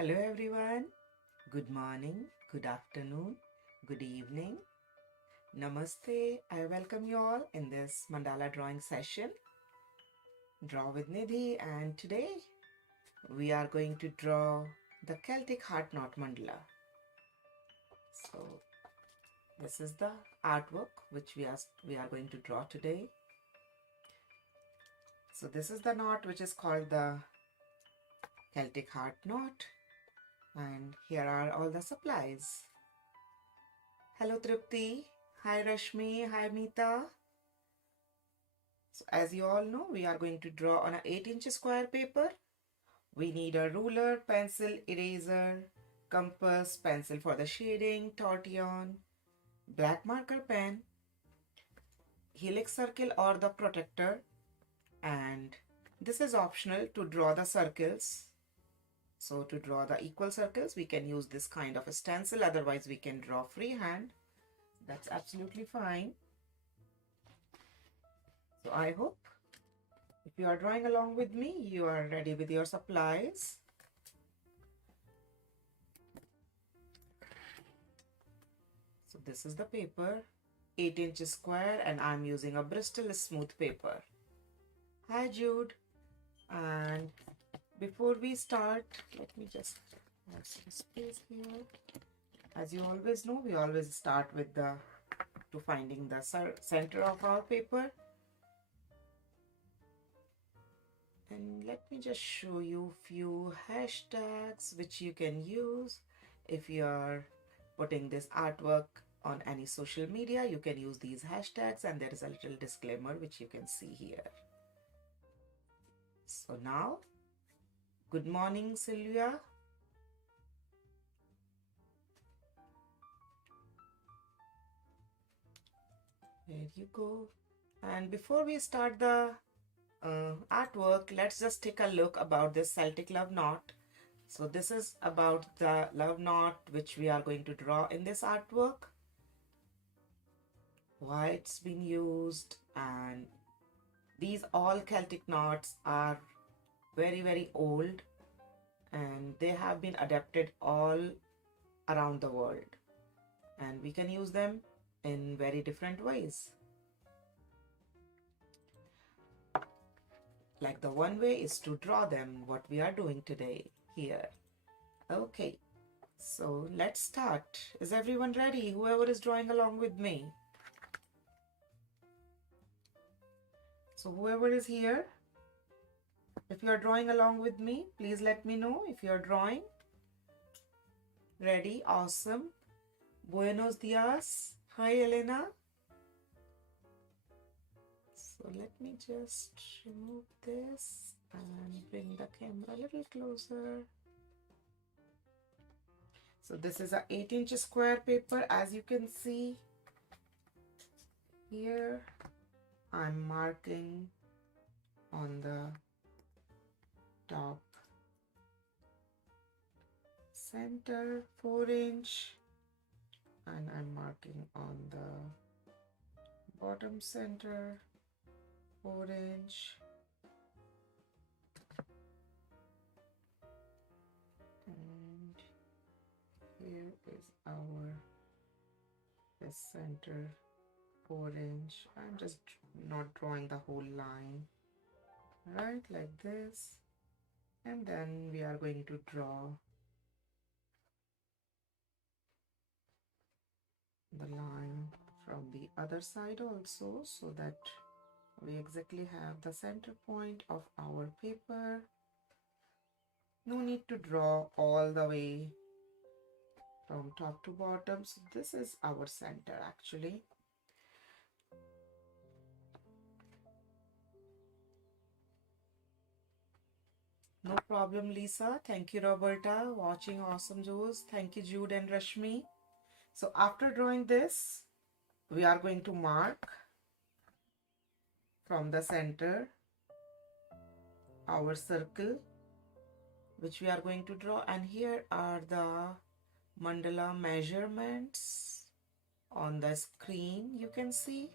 Hello everyone. Good morning, good afternoon, good evening. Namaste. I welcome you all in this mandala drawing session. Draw with Nidhi, and today we are going to draw the Celtic heart knot mandala. So this is the artwork which we are going to draw today. So this is the knot which is called the Celtic heart knot, and here are all the supplies. Hello Tripti, hi Rashmi, hi Meeta. So as you all know, we are going to draw on an 8-inch square paper. We need a ruler, pencil, eraser, compass, pencil for the shading, tortillon, black marker pen, helix circle or the protector, and this is optional to draw the circles. So to draw the equal circles, we can use this kind of a stencil, otherwise we can draw freehand. That's absolutely fine. So I hope if you are drawing along with me, you are ready with your supplies. So this is the paper, 8-inch square, and I'm using a Bristol smooth paper. Hi Jude. And before we start, let me just have some space here. As you always know, we always start with finding the center of our paper. And let me just show you few hashtags which you can use if you are putting this artwork on any social media. You can use these hashtags, and there is a little disclaimer which you can see here. So now, good morning Sylvia. There you go. And before we start the artwork, let's just take a look about this Celtic love knot. So this is about the love knot which we are going to draw in this artwork, why it's been used, and these all Celtic knots are very old and they have been adapted all around the world, and we can use them in very different ways. Like the one way is to draw them, what we are doing today here. Okay, so let's start. Is everyone ready? Whoever is drawing along with me. So whoever is here, if you are drawing along with me, please let me know if you are drawing. Ready? Awesome. Buenos dias. Hi Elena. So let me just remove this and bring the camera a little closer. So this is a 8-inch square paper. As you can see here, I'm marking on the top center 4-inch, and I'm marking on the bottom center 4-inch, and here is our center 4-inch. I'm just not drawing the whole line, right, like this, and then we are going to draw the line from the other side also, so that we exactly have the center point of our paper. No need to draw all the way from top to bottom. So this is our center actually. No problem, Lisa. Thank you, Roberta. Watching Awesome Joes. Thank you, Jude and Rashmi. So after drawing this, we are going to mark from the center our circle which we are going to draw, and here are the mandala measurements on the screen, you can see.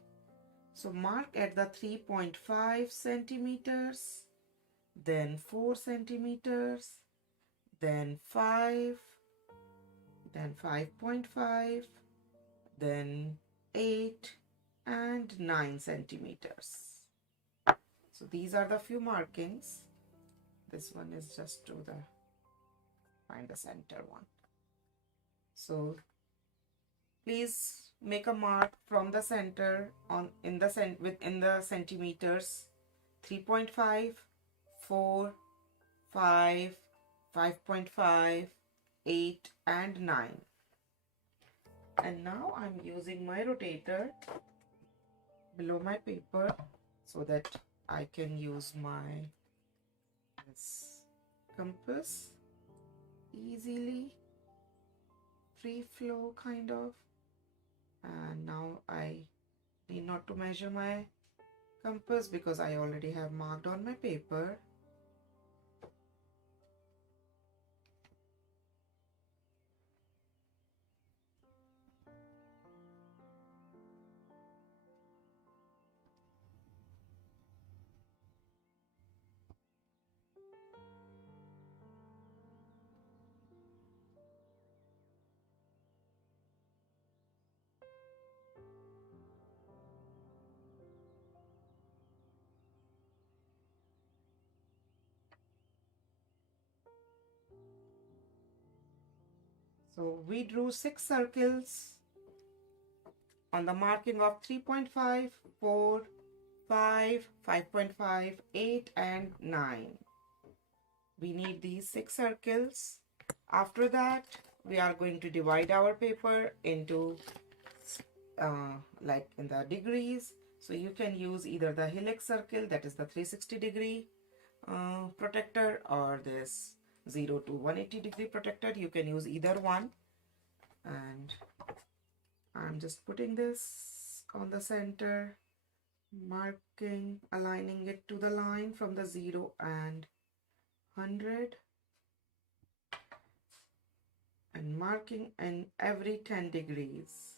So mark at the 3.5 centimeters, then 4 centimeters, then 5, then 5.5, then 8 and 9 centimeters. So these are the few markings. This one is just to find the center one. So please make a mark from the center in the centimeters. 3.5, 4, 5, 5.5, 8 and 9. And now I'm using my rotator below my paper so that I can use my compass easily, free flow kind of. And now I need not to measure my compass because I already have marked on my paper. So we drew 6 circles on the marking of 3.5, 4, 5, 5.5, 8 and 9. We need these 6 circles. After that, we are going to divide our paper into like in the degrees. So you can use either the helix circle, that is the 360-degree protector, or this 0 to 180-degree protector. You can use either one. And I'm just putting this on the center, marking, aligning it to the line from the 0 and 100, and marking in every 10 degrees.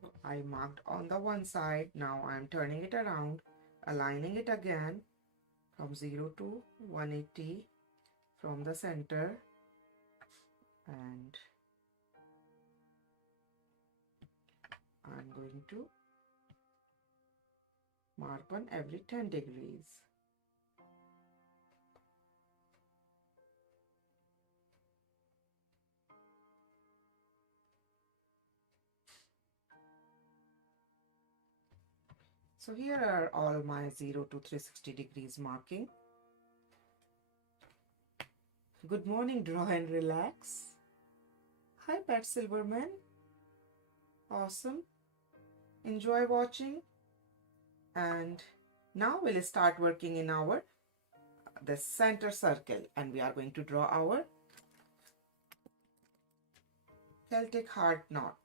So I marked on the one side. Now I'm turning it around, aligning it again from 0 to 180 from the center, and I'm going to mark on every 10 degrees. So here are all my 0 to 360 degrees marking. Good morning, draw and relax. Hi, Pat Silverman. Awesome. Enjoy watching. And now we'll start working in our the center circle, and we are going to draw our Celtic heart knot.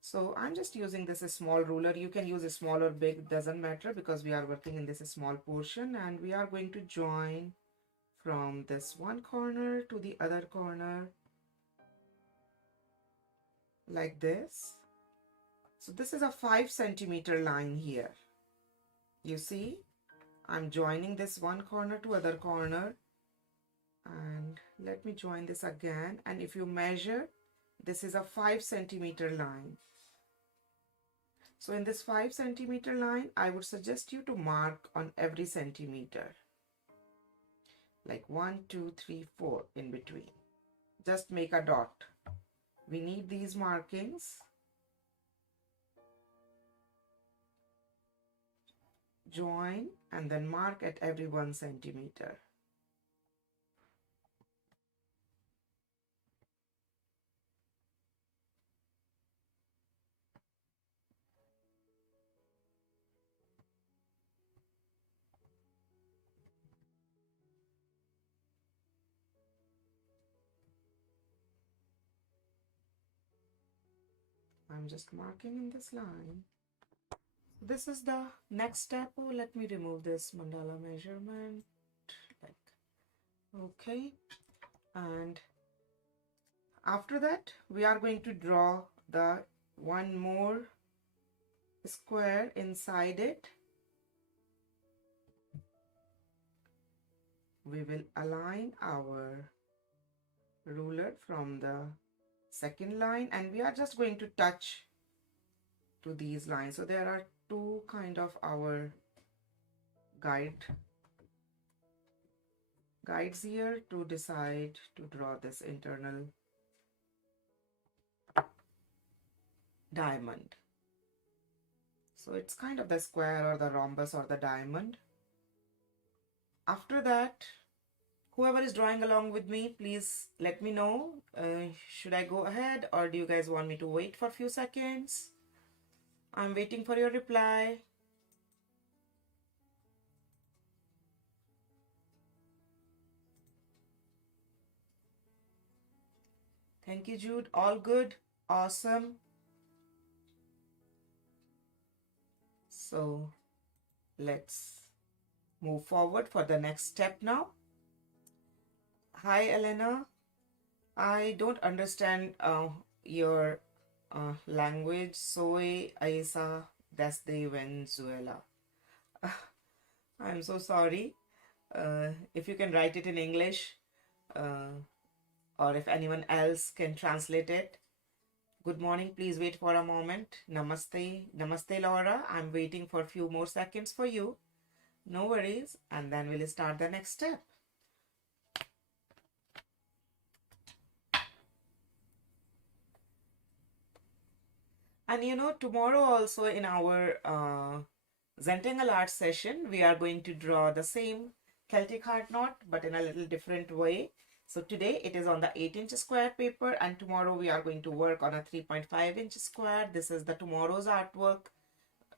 So I'm just using this small ruler. You can use a small or big, doesn't matter, because we are working in this small portion, and we are going to join from this one corner to the other corner like this. So this is a 5 centimeter line here. You see, I'm joining this one corner to other corner, and let me join this again. And if you measure, this is a 5 centimeter line. So in this 5 centimeter line, I would suggest you to mark on every centimeter, like 1, 2, 3, 4 in between. Just make a dot. We need these markings. Join and then mark at every 1 centimeter. I'm just marking in this line. this is the next step. Oh, let me remove this mandala measurement. Okay, and after that we are going to draw the one more square inside it. We will align our ruler from the second line, and we are just going to touch to these lines. So there are two kind of our guides here to decide to draw this internal diamond. So it's kind of the square or the rhombus or the diamond. After that, whoever is drawing along with me, please let me know. Should I go ahead, or do you guys want me to wait for a few seconds? I'm waiting for your reply. Thank you, Jude. All good. Awesome. So let's move forward for the next step now. Hi, Elena. I don't understand your language. Soy Aisa desde Venezuela. I'm so sorry. If you can write it in English, or if anyone else can translate it. Good morning. Please wait for a moment. Namaste. Namaste, Laura. I'm waiting for a few more seconds for you. No worries. And then we'll start the next step. And you know, tomorrow also in our Zentangle art session, we are going to draw the same Celtic heart knot, but in a little different way. So today it is on the 8-inch square paper, and tomorrow we are going to work on a 3.5-inch square. This is the tomorrow's artwork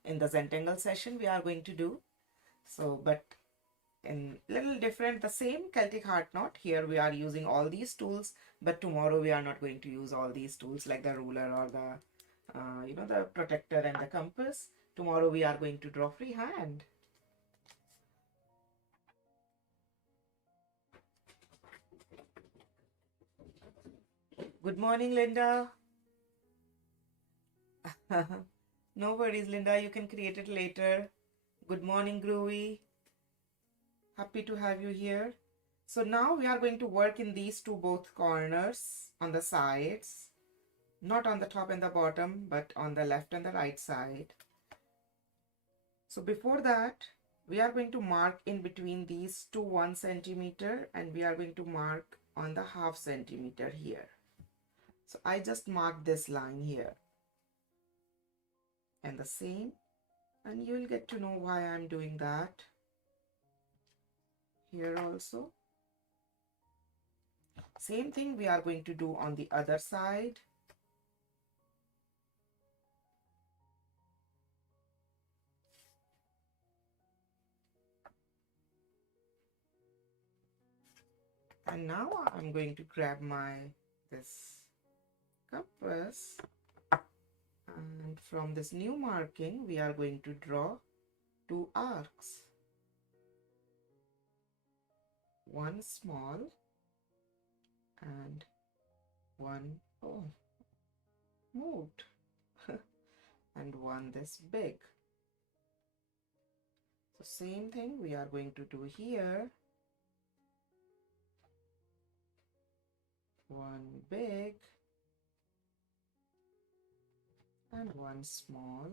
in the Zentangle session we are going to do. So, but in little different, the same Celtic heart knot. Here we are using all these tools, but tomorrow we are not going to use all these tools like the ruler or the, you know, the protector and the compass. Tomorrow we are going to draw freehand. Good morning, Linda. No worries, Linda. You can create it later. Good morning, Groovy. Happy to have you here. So now we are going to work in these two both corners on the sides. Not on the top and the bottom, but on the left and the right side. So before that, we are going to mark in between these two 1 centimeter, and we are going to mark on the 1/2 centimeter here. So I just marked this line here. And the same, and you will get to know why I'm doing that. Here also. Same thing we are going to do on the other side. And now I'm going to grab this compass, and from this new marking we are going to draw 2 arcs. One small and one, oh, moved, and one this big. So same thing we are going to do here. One big and one small.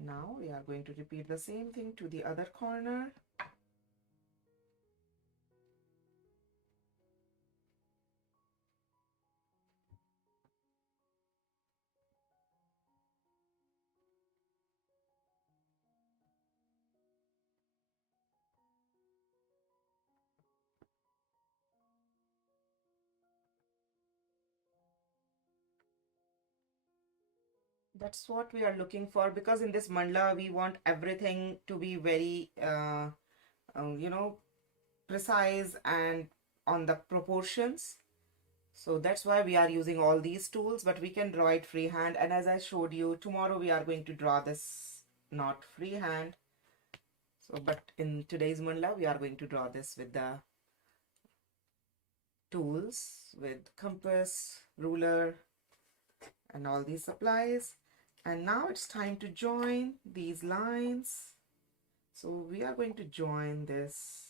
Now we are going to repeat the same thing to the other corner. That's what we are looking for, because in this mandala we want everything to be very you know, precise and on the proportions. So that's why we are using all these tools, but we can draw it freehand. And as I showed you, tomorrow we are going to draw this not freehand. So, but in today's mandala, we are going to draw this with the tools, with compass, ruler, and all these supplies. And now it's time to join these lines. So we are going to join this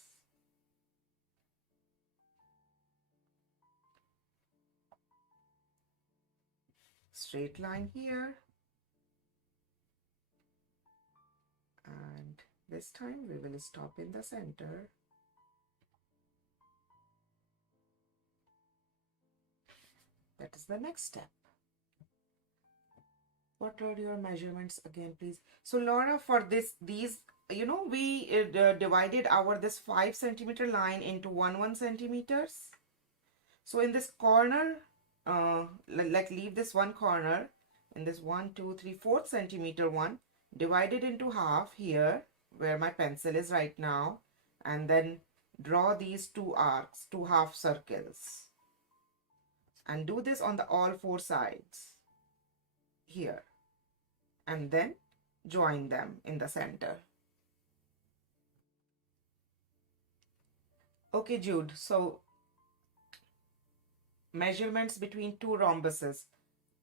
straight line here, and this time we will stop in the center. That is the next step. What are your measurements again, please? So Laura, for these, you know, we divided our this 5 centimeter line into 1 centimeters. So in this corner, like leave this one corner in this 1, 2, 3, 4 centimeter one, divide it into half here where my pencil is right now, and then draw these two arcs, two half circles, and do this on the all 4 sides here, and then join them in the center. Okay, Jude, so measurements between two rhombuses.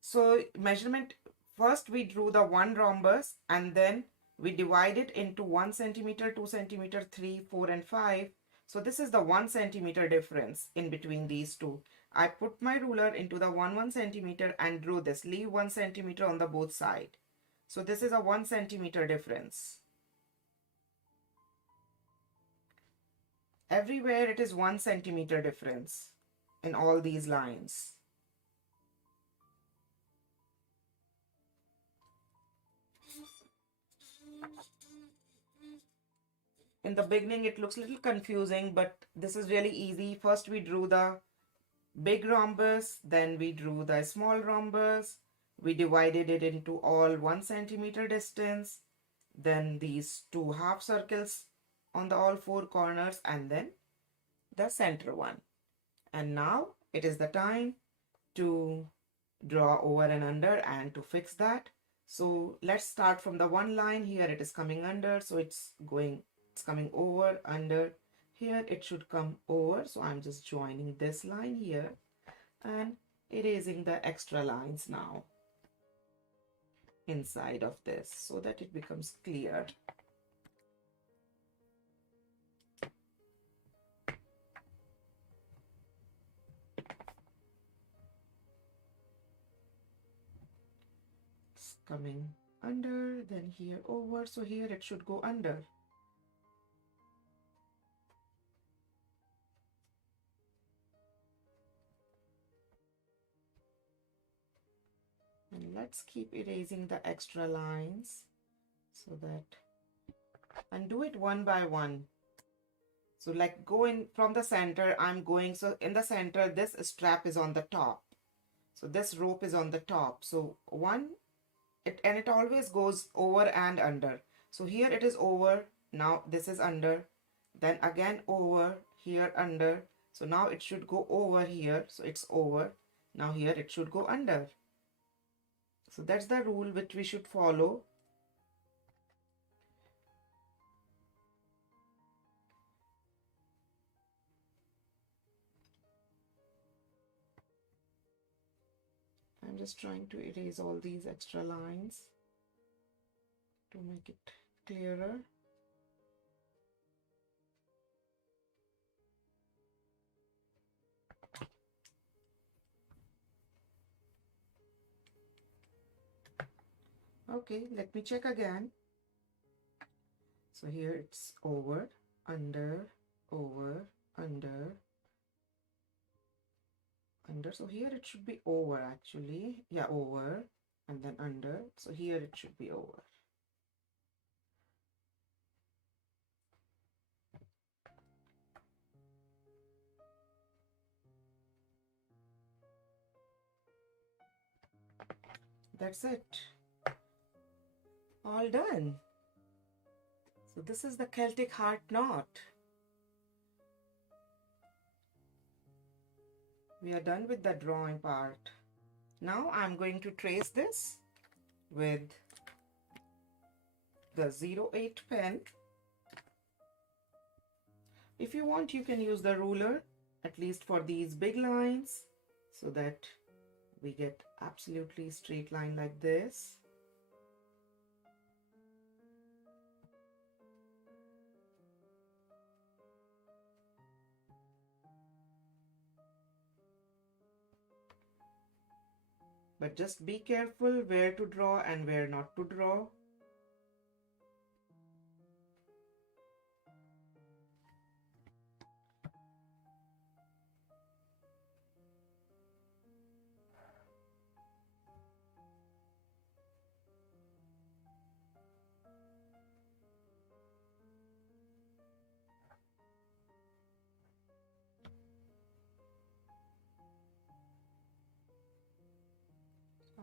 So measurement, first we drew the one rhombus and then we divide it into 1 centimeter, 2 centimeter, 3, 4 and 5. So this is the 1 centimeter difference in between these two. I put my ruler into the 1 centimeter and drew this. Leave 1 centimeter on the both side. So this is a 1 centimeter difference. Everywhere it is 1 centimeter difference in all these lines. In the beginning it looks a little confusing, but this is really easy. First we drew the big rhombus, then we drew the small rhombus, we divided it into all 1 centimeter distance, then these two half circles on the all 4 corners, and then the center one. And now it is the time to draw over and under and to fix that. So let's start from the one line here. It is coming under, so it's coming over, under. Here it should come over, so I'm just joining this line here and erasing the extra lines now inside of this so that it becomes clear. It's coming under, then here over, so here it should go under. And let's keep erasing the extra lines so that, and do it one by one. So like go in from the center, I'm going, so in the center this strap is on the top, so this rope is on the top, so it always goes over and under. So here it is over, now this is under, then again over, here under, so now it should go over here, so it's over, now here it should go under. So that's the rule which we should follow. I'm just trying to erase all these extra lines to make it clearer. Okay, let me check again. So here it's over, under, over, under, under. So here it should be over actually. Yeah, over and then under. So here it should be over. That's it. All done. So this is the Celtic heart knot. we are done with the drawing part. Now I'm going to trace this with the 08 pen. If you want, you can use the ruler, at least for these big lines, so that we get absolutely straight line like this. But just be careful where to draw and where not to draw.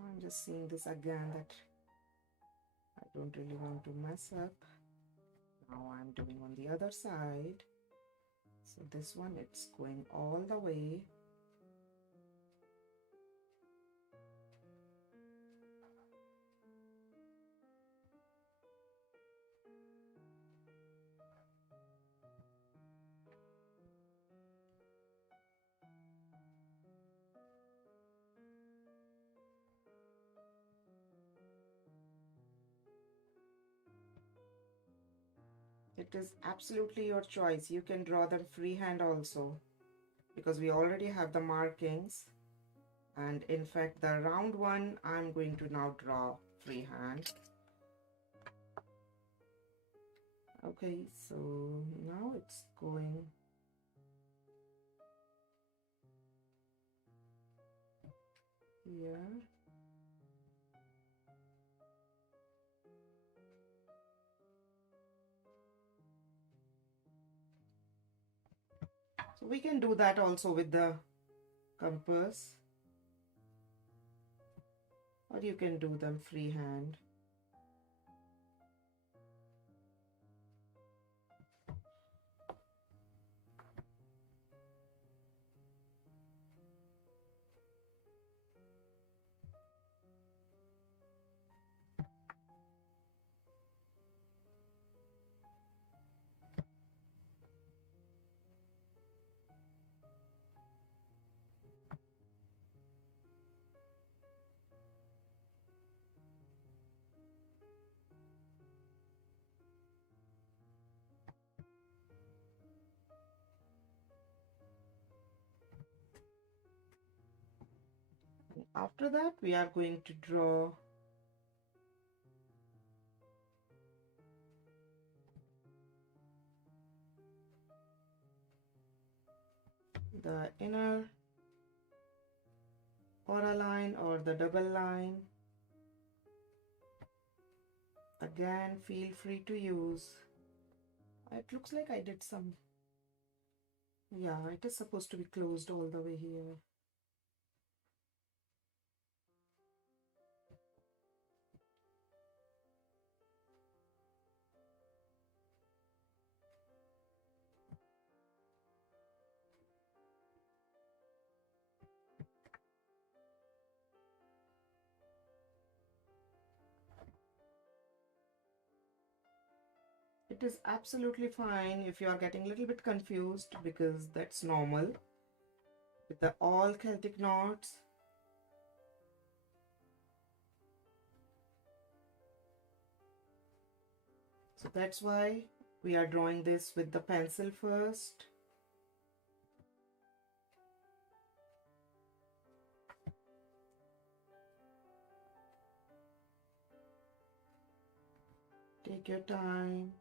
I'm just seeing this again that I don't really want to mess up. Now I'm doing on the other side. So this one, it's going all the way. It is absolutely your choice. You can draw them freehand also, because we already have the markings. And in fact, the round one, I'm going to now draw freehand. Okay, so now it's going here. So we can do that also with the compass, or you can do them freehand. After that, we are going to draw the inner aura line or the double line. Again, feel free to use. It looks like I did some, yeah, it is supposed to be closed all the way here. It is absolutely fine if you are getting a little bit confused, because that's normal with the all Celtic knots. So that's why we are drawing this with the pencil first. Take your time.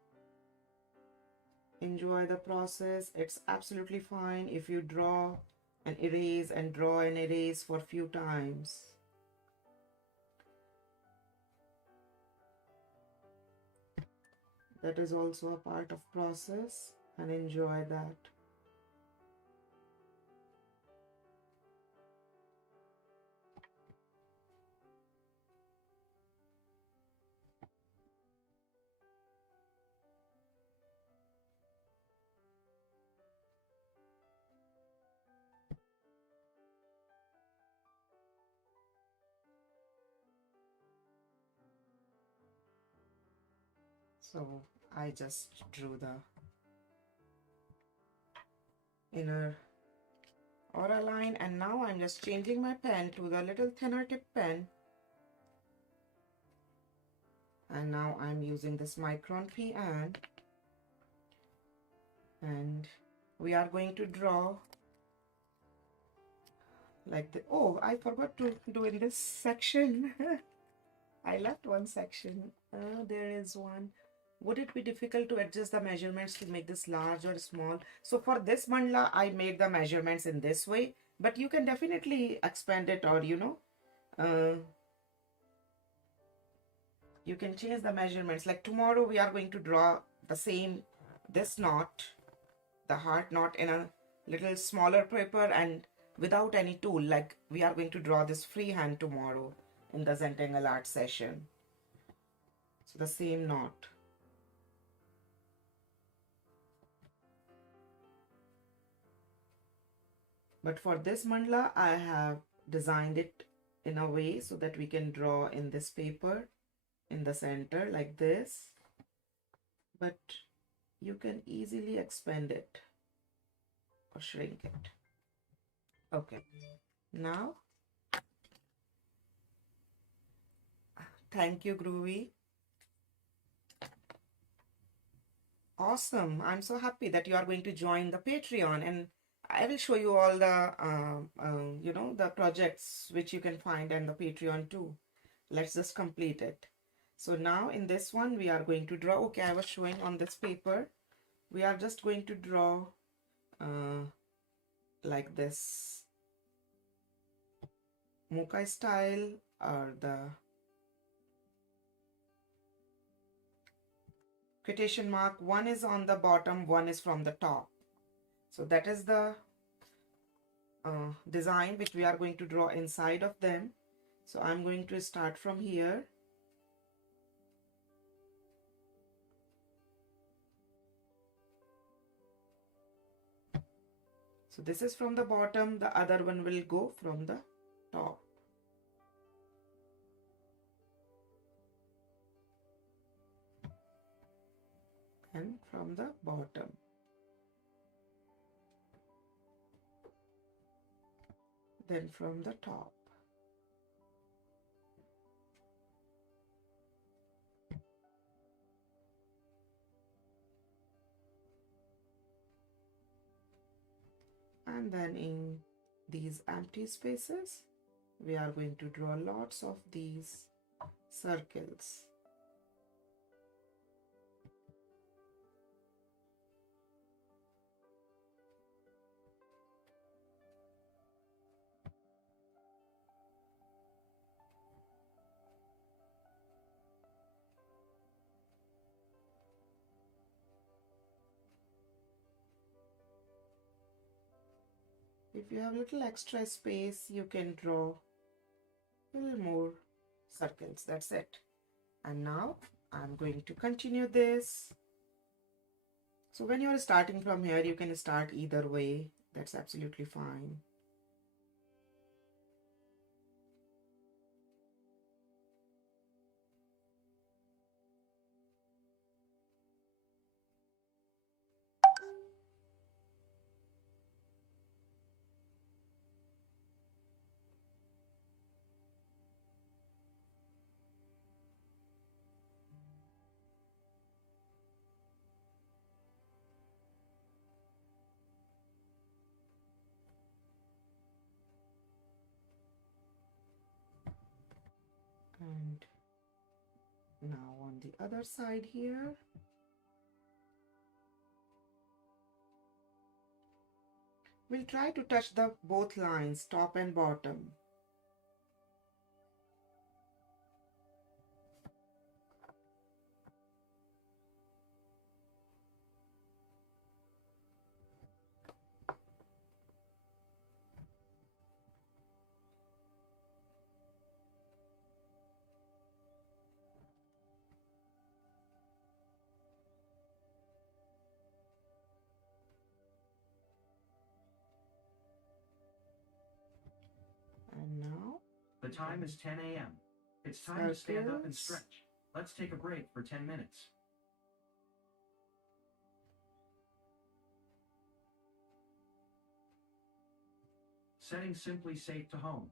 Enjoy the process. It's absolutely fine if you draw and erase and draw and erase for a few times. That is also a part of process, and enjoy that. So I just drew the inner aura line, and now I'm just changing my pen to the little thinner tip pen, and now I'm using this micron pen, and we are going to draw like the, oh, I forgot to do in this section. I left one section. There is one. Would it be difficult to adjust the measurements to make this large or small? So for this mandala, I made the measurements in this way, but you can definitely expand it, or you can change the measurements. Like tomorrow we are going to draw the same, this knot, the heart knot, in a little smaller paper and without any tool. Like we are going to draw this freehand tomorrow in the Zentangle art session. So the same knot. But for this mandala, I have designed it in a way so that we can draw in this paper in the center like this. But you can easily expand it or shrink it. Okay. Now, thank you, Groovy. Awesome. I'm so happy that you are going to join the Patreon, and I will show you all the, the projects which you can find on the Patreon too. Let's just complete it. So now in this one, we are going to draw, okay, I was showing on this paper, we are just going to draw like this Mukai style, or the quotation mark. One is on the bottom, one is from the top. So that is the design which we are going to draw inside of them. So I'm going to start from here. So this is from the bottom, the other one will go from the top. And from the bottom. Then from the top. And then in these empty spaces, we are going to draw lots of these circles. If you have little extra space, you can draw a little more circles. That's it. And now I'm going to continue this. So when you're starting from here, you can start either way. That's absolutely fine. And now on the other side here, we'll try to touch the both lines, top and bottom. And now the time is 10 a.m. It's time to stand up and stretch. Let's take a break for 10 minutes. Setting simply safe to home.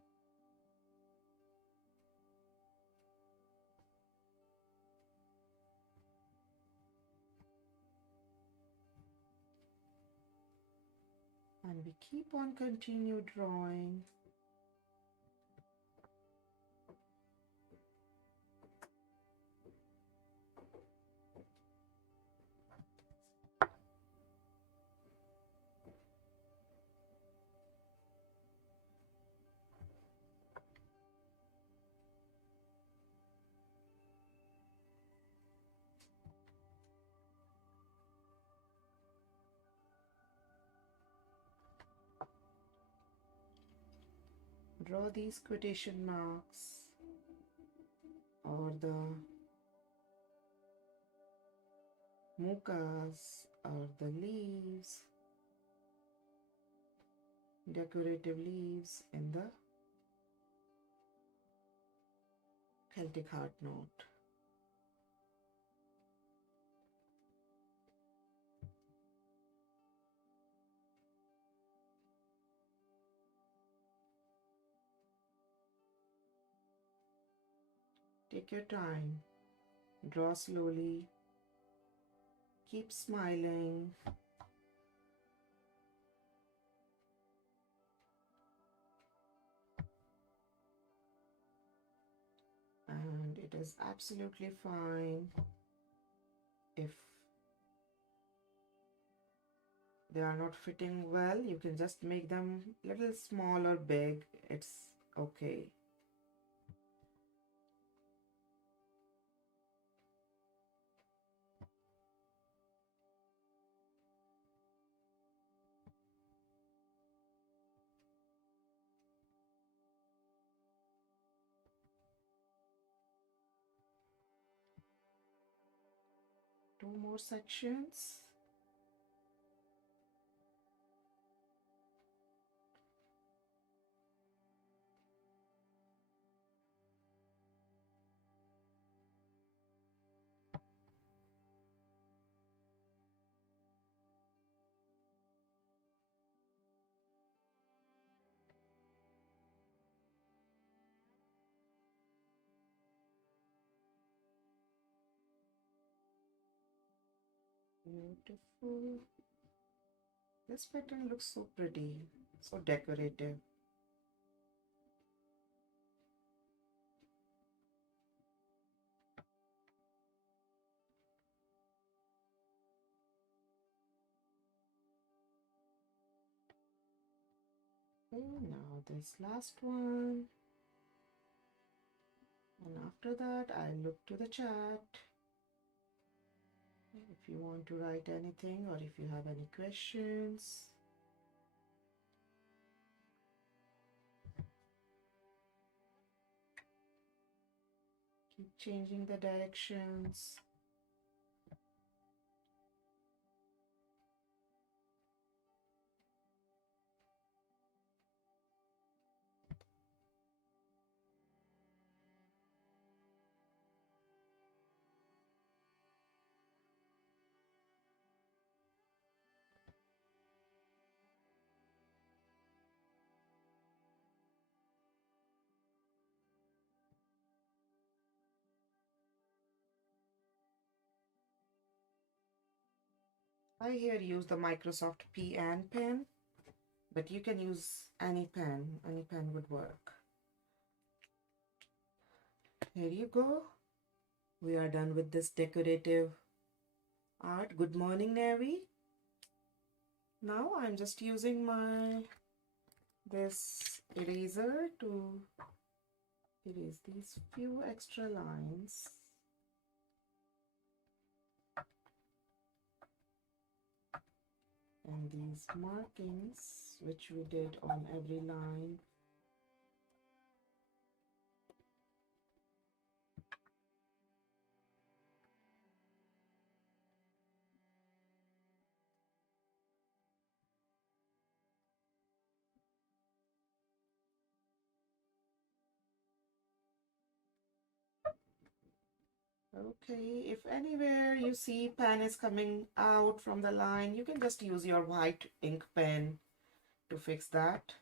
And we keep on continue drawing. Draw these quotation marks or the mukas or the leaves, decorative leaves in the Celtic heart note. Take your time, draw slowly, keep smiling. And it is absolutely fine if they are not fitting well. You can just make them little small or big. It's okay. Two more sections. Beautiful. This pattern looks so pretty, so decorative. Okay, now this last one. And after that, I look to the chat. If you want to write anything or if you have any questions. Keep changing the directions. I here use the Microsoft pen, but you can use any pen would work. Here you go. We are done with this decorative art. Good morning, Navy. Now I'm just using this eraser to erase these few extra lines. And these markings which we did on every line. Okay, if anywhere you see pen is coming out from the line, you can just use your white ink pen to fix that.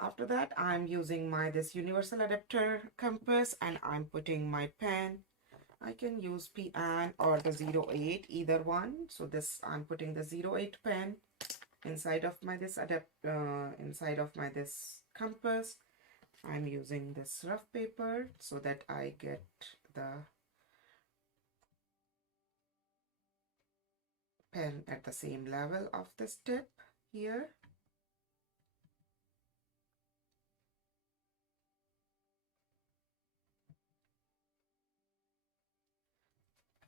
After that, I'm using my this universal adapter compass, and I'm putting my pen. I can use PN or the 08, either one. So this, I'm putting the 08 pen inside of my inside of my this compass. I'm using this rough paper so that I get the pen at the same level of this tip here.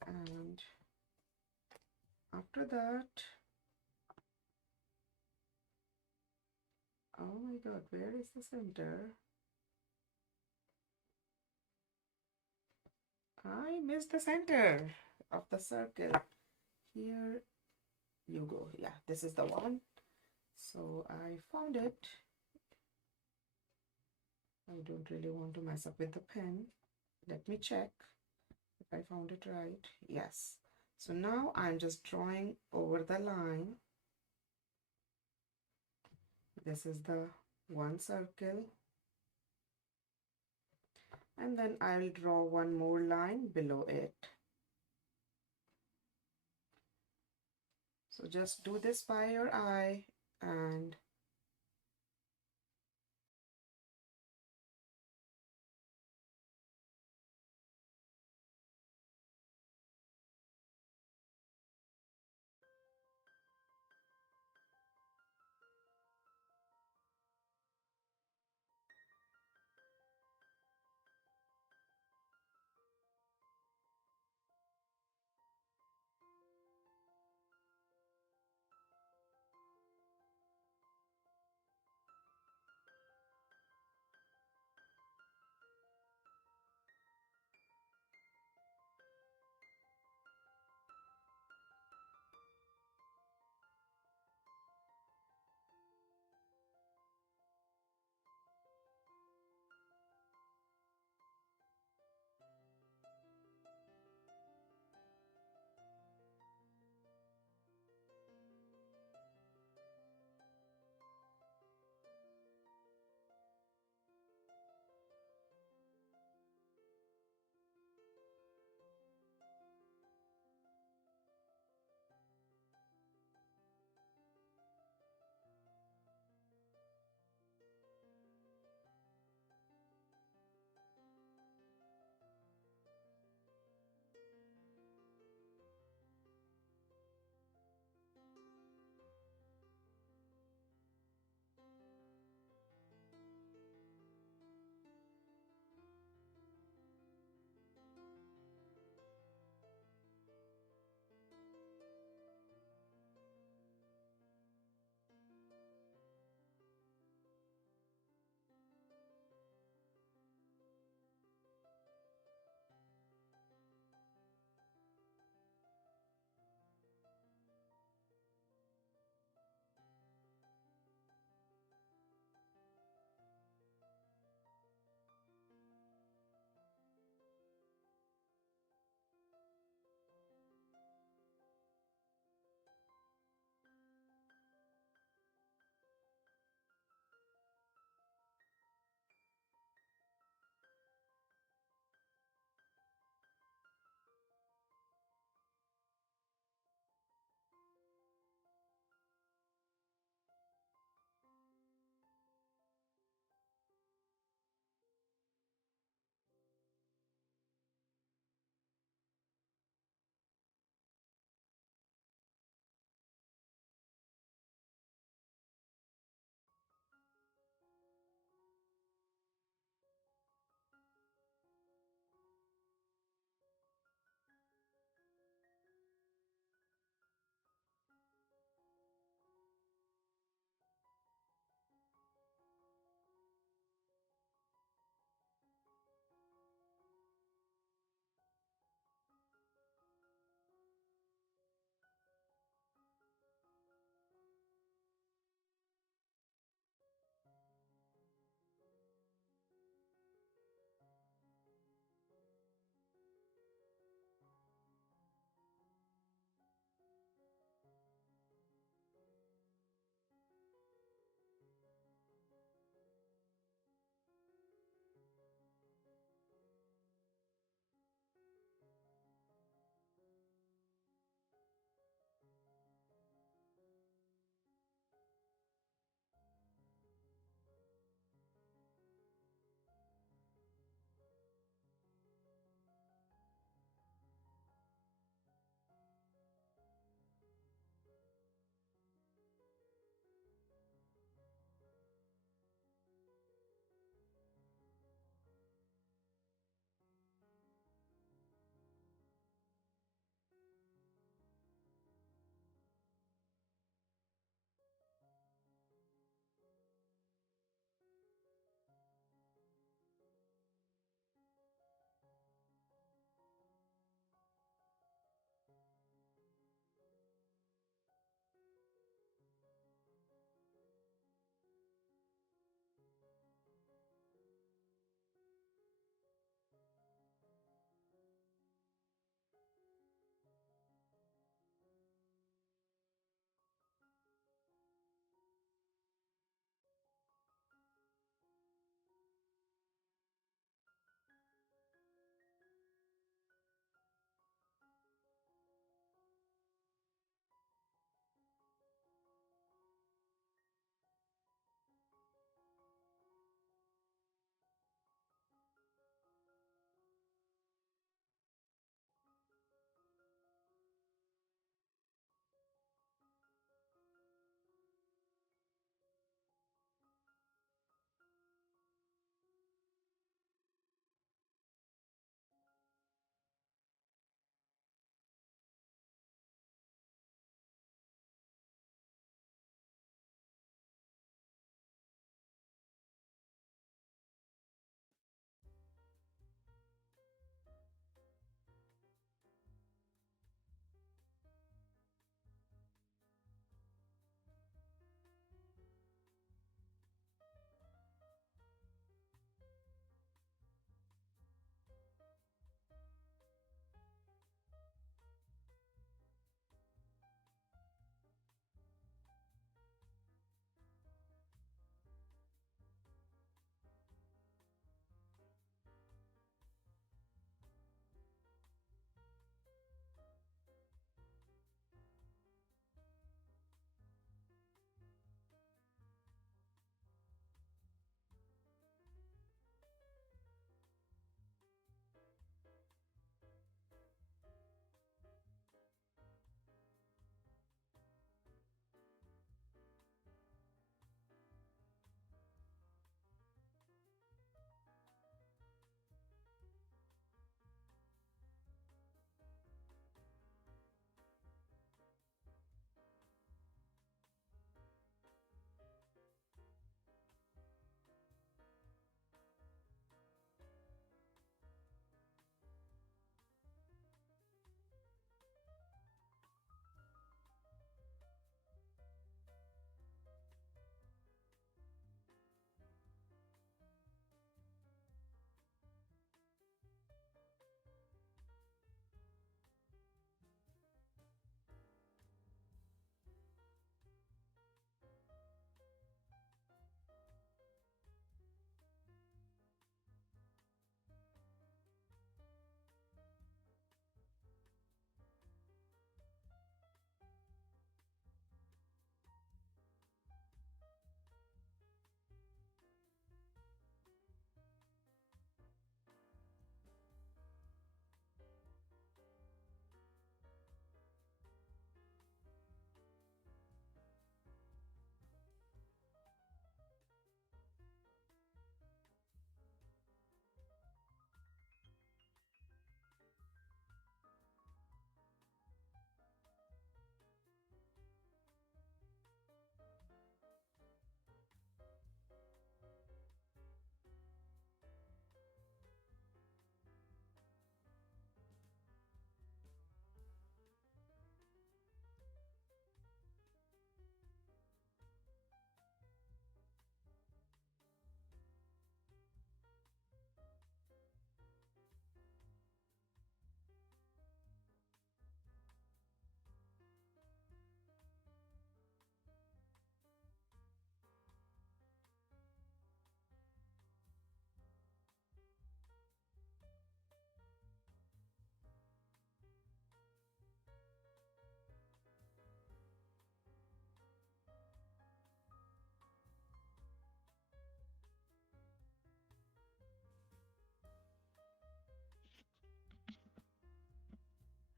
And after that, oh my god, where is the center? I missed the center of the circle. Here you go. Yeah, this is the one. So I found it. I don't really want to mess up with the pen. Let me check if I found it right. Yes. So now I'm just drawing over the line. This is the one circle. And then I will draw one more line below it. So just do this by your eye, and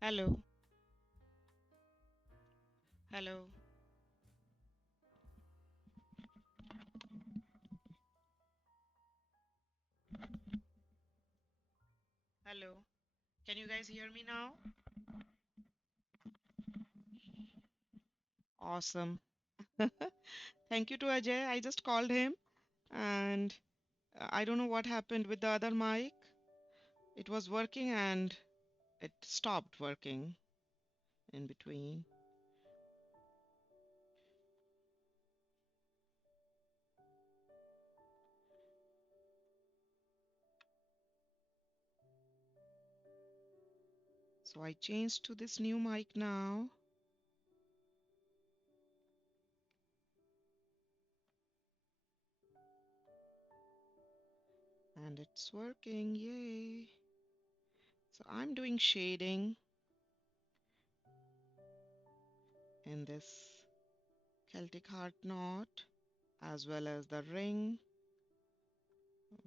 Hello, hello, hello. Can you guys hear me now? Awesome. Thank you to Ajay. I just called him and I don't know what happened with the other mic. It was working and it stopped working in between. So I changed to this new mic now and it's working. Yay. So I'm doing shading in this Celtic heart knot as well as the ring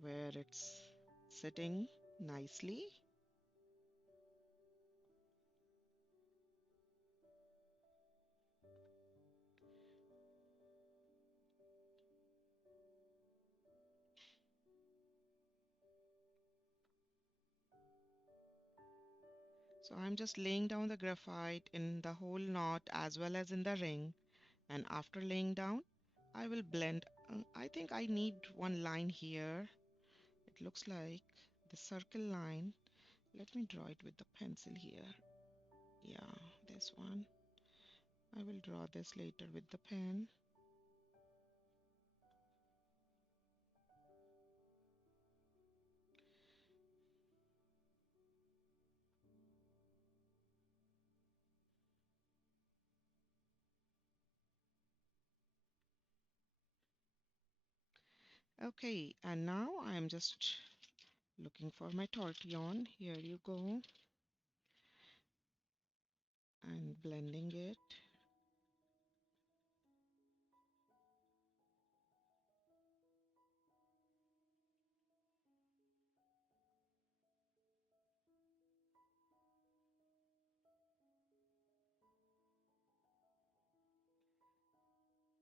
where it's sitting nicely. So I'm just laying down the graphite in the whole knot as well as in the ring. And after laying down, I will blend. I think I need one line here. It looks like the circle line. Let me draw it with the pencil here. Yeah, this one. I will draw this later with the pen. Okay, and now I'm just looking for my tortillon. Here you go. And blending it.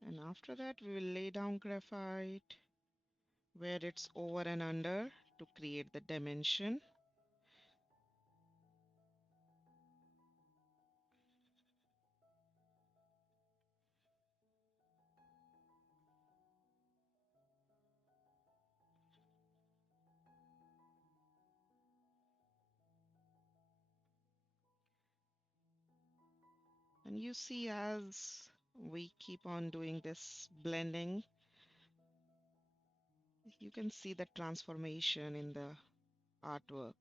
And after that, we will lay down graphite where it's over and under to create the dimension. And you see, as we keep on doing this blending, you can see the transformation in the artwork.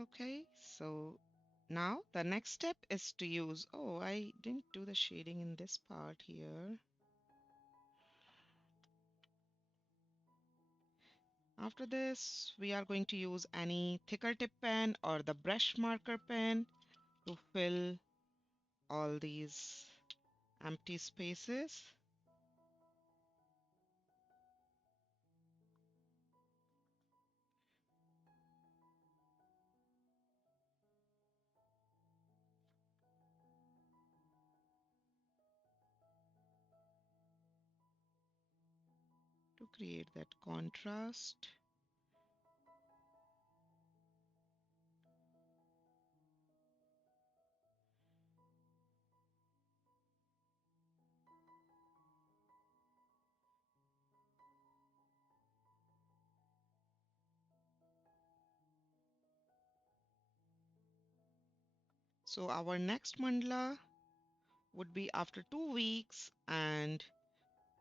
Okay, so now the next step is to use, oh, I didn't do the shading in this part here. After this, we are going to use any thicker tip pen or the brush marker pen to fill all these empty spaces. To create that contrast. So our next mandala would be after 2 weeks, and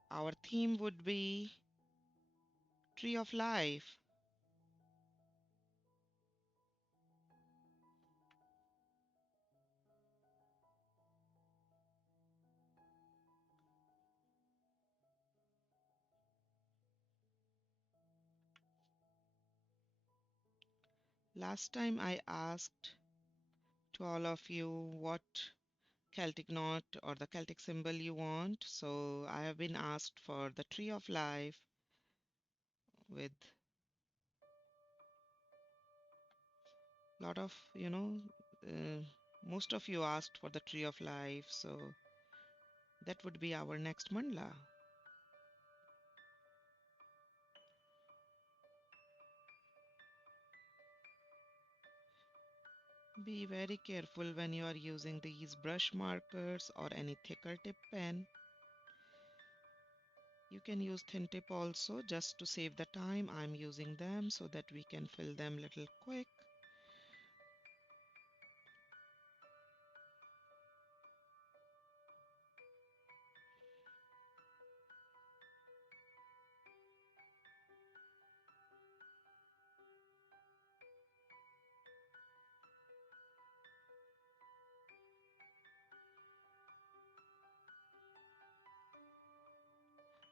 our theme would be Tree of Life. Last time I asked to all of you what Celtic knot or the Celtic symbol you want. So I have been asked for the tree of life with a lot of, uh, most of you asked for the tree of life. So that would be our next mandala. Be very careful when you are using these brush markers or any thicker tip pen. You can use thin tip also just to save the time. I'm using them so that we can fill them little quick.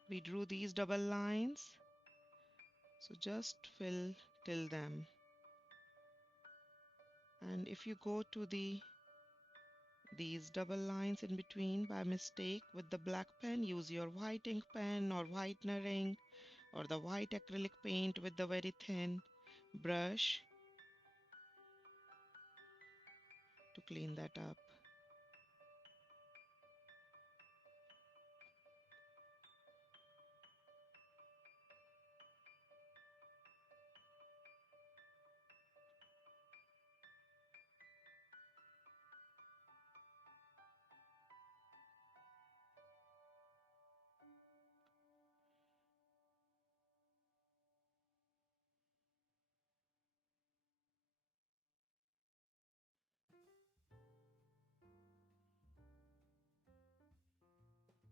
We drew these double lines, so just fill till them. And if you go to these double lines in between by mistake with the black pen, use your white ink pen or whitener ink or the white acrylic paint with the very thin brush to clean that up.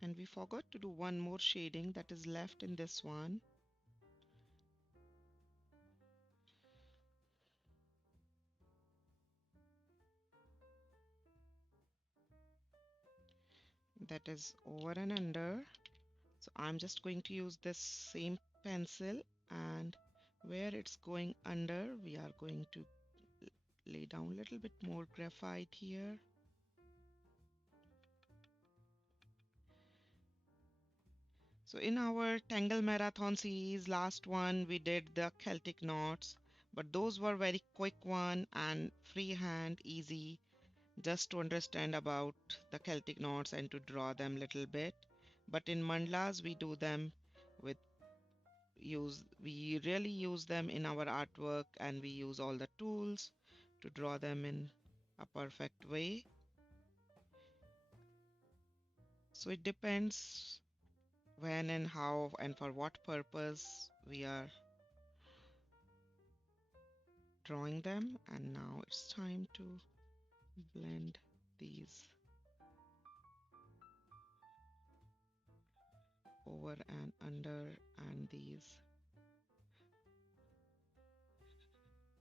And we forgot to do one more shading that is left in this one. That is over and under. So I'm just going to use this same pencil, and where it's going under, we are going to lay down a little bit more graphite here. So in our Tangle Marathon series, last one, we did the Celtic knots, but those were very quick one and freehand, easy, just to understand about the Celtic knots and to draw them little bit. But in mandalas, we do them with we really use them in our artwork, and we use all the tools to draw them in a perfect way. So it depends when and how and for what purpose we are drawing them. And now it's time to blend these over and under, and these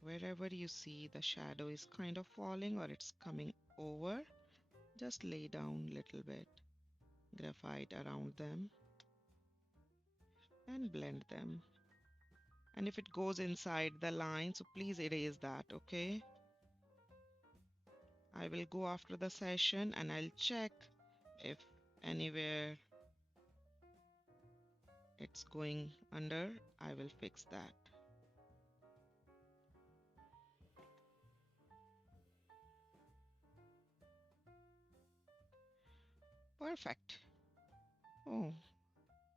wherever you see the shadow is kind of falling or it's coming over, just lay down little bit graphite around them and blend them. And if it goes inside the line, so please erase that, okay? I will go after the session and I'll check if anywhere it's going under. I will fix that. Perfect. Oh,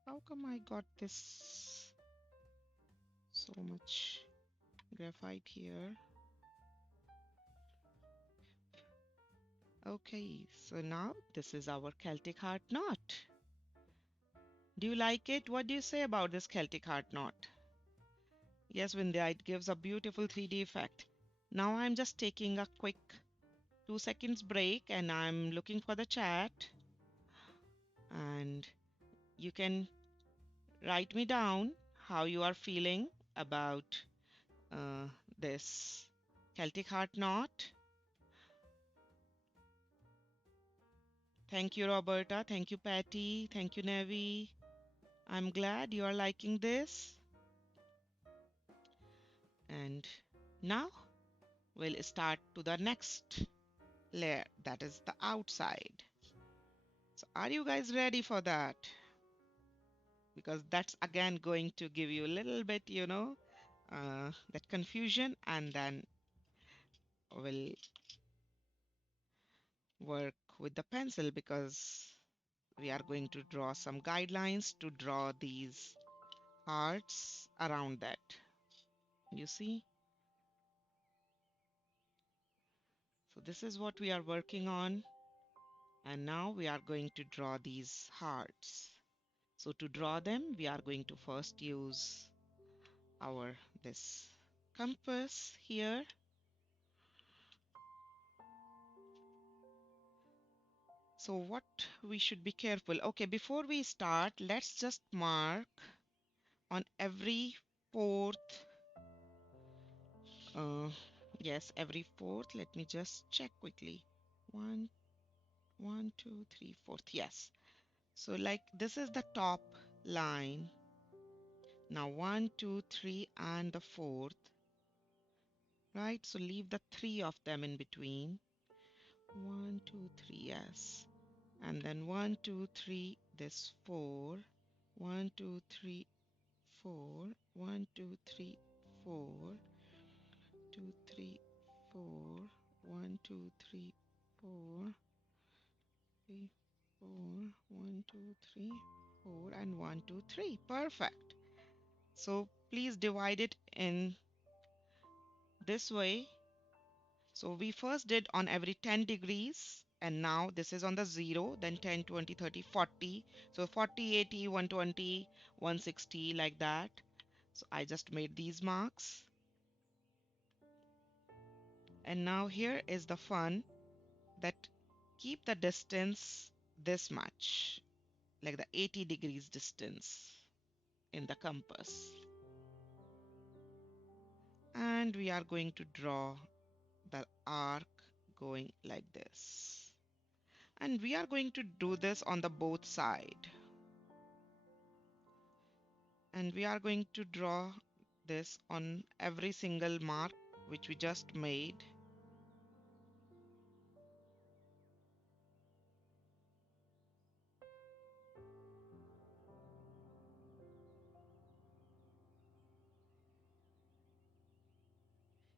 how come I got this so much graphite here? Okay, so now this is our Celtic heart knot. Do you like it? What do you say about this Celtic heart knot? Yes, Vindhya, it gives a beautiful 3D effect. Now I'm just taking a quick 2 seconds break and I'm looking for the chat, and you can write me down how you are feeling about uh, this Celtic heart knot. Thank you, Roberta. Thank you, Patty. Thank you, Nevi. I'm glad you are liking this. And now we'll start to the next layer, that is the outside. So are you guys ready for that? Because that's again going to give you a little bit, that confusion, and then we'll work with the pencil because we are going to draw some guidelines to draw these hearts around that. You see? So this is what we are working on. And now we are going to draw these hearts. So to draw them, we are going to first use our this compass here. So what we should be careful. Okay, before we start, let's just mark on every fourth. Uh, yes, every fourth. Let me just check quickly. One, one, two, three, fourth. Yes. So like this is the top line. Now one, two, three, and the fourth. Right? So leave the three of them in between. One, two, three, yes. And then one, two, three, this four. One, two, three, four. One, two, three, four. Two, three, four. One, two, three, four. Three, four. One, two, three, four, and one, two, three. Perfect. So please divide it in this way. So we first did on every 10 degrees, and now this is on the 0, then 10, 20, 30, 40. So 40, 80, 120, 160, like that. So I just made these marks. And now here is the fun, that keep the distance this much, like the 80 degrees distance in the compass. And we are going to draw the arc going like this. And we are going to do this on the both side. And we are going to draw this on every single mark which we just made.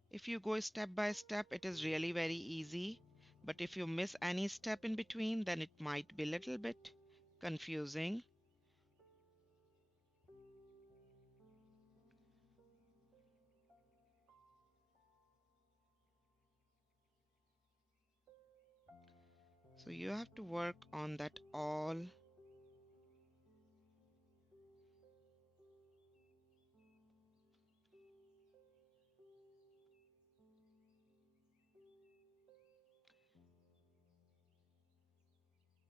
If you go step by step, it is really very easy. But if you miss any step in between, then it might be a little bit confusing. So you have to work on that all.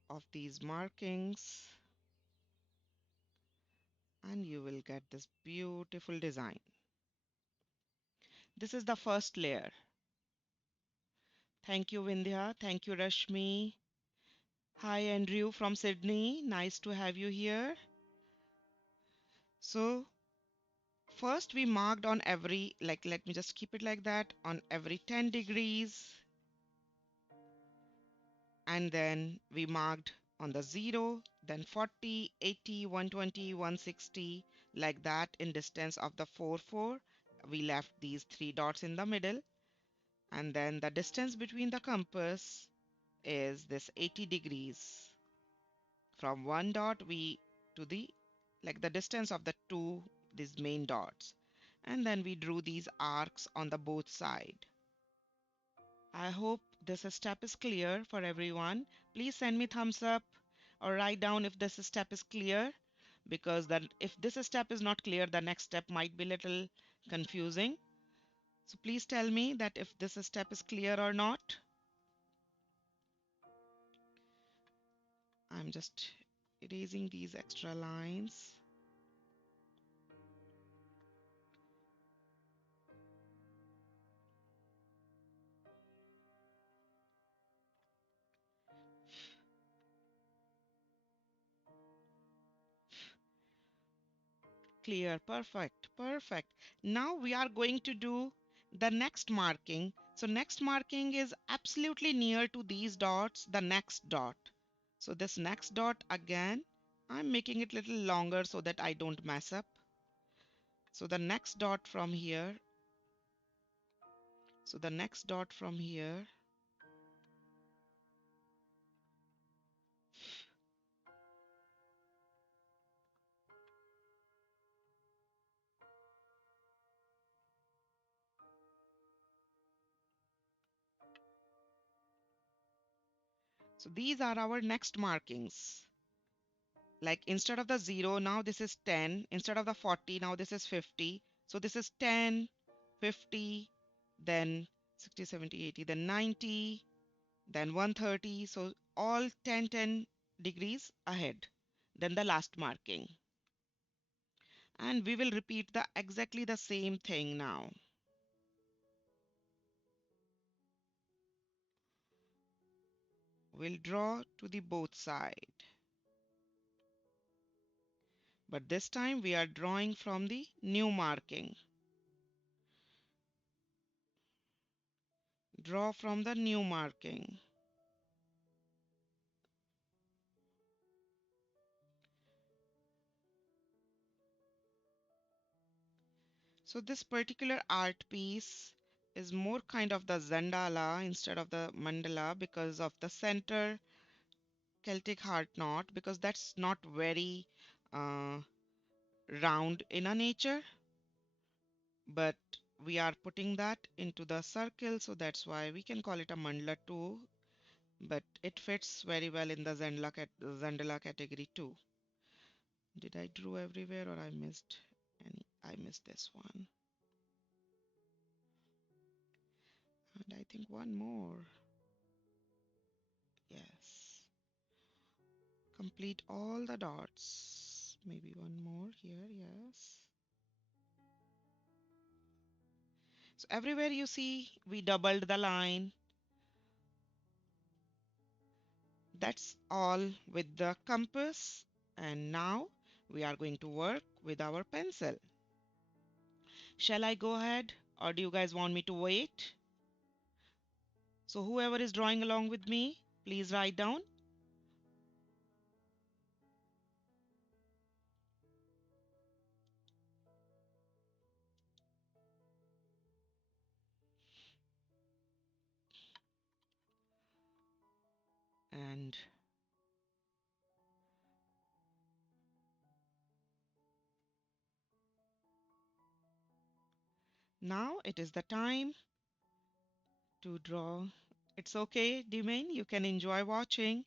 Of these markings, and you will get this beautiful design. This is the first layer. Thank you, Vindhya. Thank you, Rashmi. Hi, Andrew from Sydney. Nice to have you here. So first we marked on every, like, let me just keep it like that, on every 10 degrees. And then we marked on the 0, then 40, 80, 120, 160, like that in distance of the 4, 4. We left these 3 dots in the middle. And then the distance between the compass is this 80 degrees. From one dot we to the, like the distance of the two, these main dots. And then we drew these arcs on the both side. I hope this step is clear for everyone. Please send me thumbs up or write down if this step is clear, because then if this step is not clear, the next step might be a little confusing. So please tell me that if this step is clear or not. I'm just erasing these extra lines. Clear, perfect, perfect. Now we are going to do the next marking. So next marking is absolutely near to these dots, the next dot. So this next dot again, I'm making it a little longer so that I don't mess up. So the next dot from here, so the next dot from here, so these are our next markings. Like instead of the 0, now this is 10. Instead of the 40, now this is 50. So this is 10, 50, then 60, 70, 80, then 90, then 130. So all 10, 10 degrees ahead. Then the last marking. And we will repeat exactly the same thing now. We'll draw to the both side. But this time we are drawing from the new marking. Draw from the new marking. So this particular art piece is more kind of the Zendala instead of the mandala because of the center Celtic heart knot, because that's not very uh, round in a nature, but we are putting that into the circle, so that's why we can call it a mandala too, but it fits very well in the Zendala category too. Did I draw everywhere or I missed any? I missed this one. And I think one more. Yes. Complete all the dots. Maybe one more here, yes. So everywhere you see, we doubled the line. That's all with the compass. And now we are going to work with our pencil. Shall I go ahead or do you guys want me to wait? So whoever is drawing along with me, please write down. And now it is the time to draw. It's okay, Dimain, you can enjoy watching.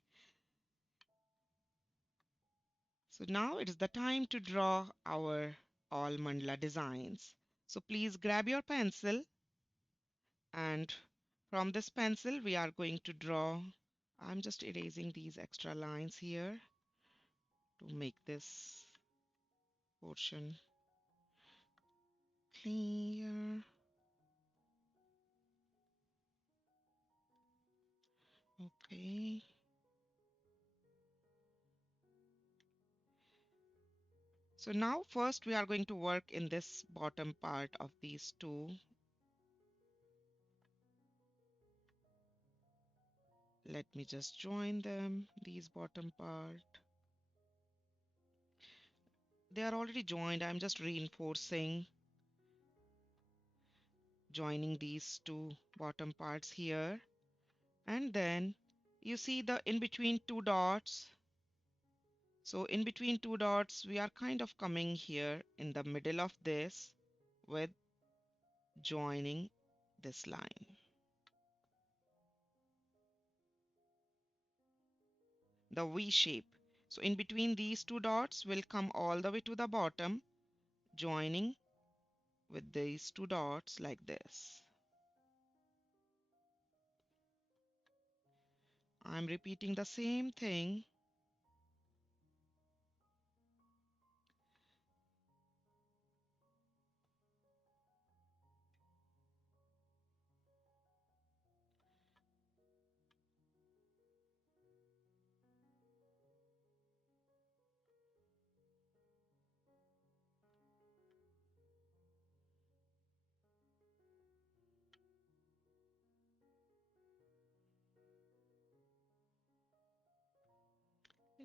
So now it is the time to draw our all mandala designs. So please grab your pencil, and from this pencil we are going to draw. I'm just erasing these extra lines here to make this portion clear. Okay. So now first we are going to work in this bottom part of these two. Let me just join them, these bottom part. They are already joined. I'm just reinforcing, joining these two bottom parts here. And then you see the in between two dots. So in between two dots, we are kind of coming here in the middle of this with joining this line. The V shape. So in between these two dots will come all the way to the bottom, joining with these two dots like this. I'm repeating the same thing.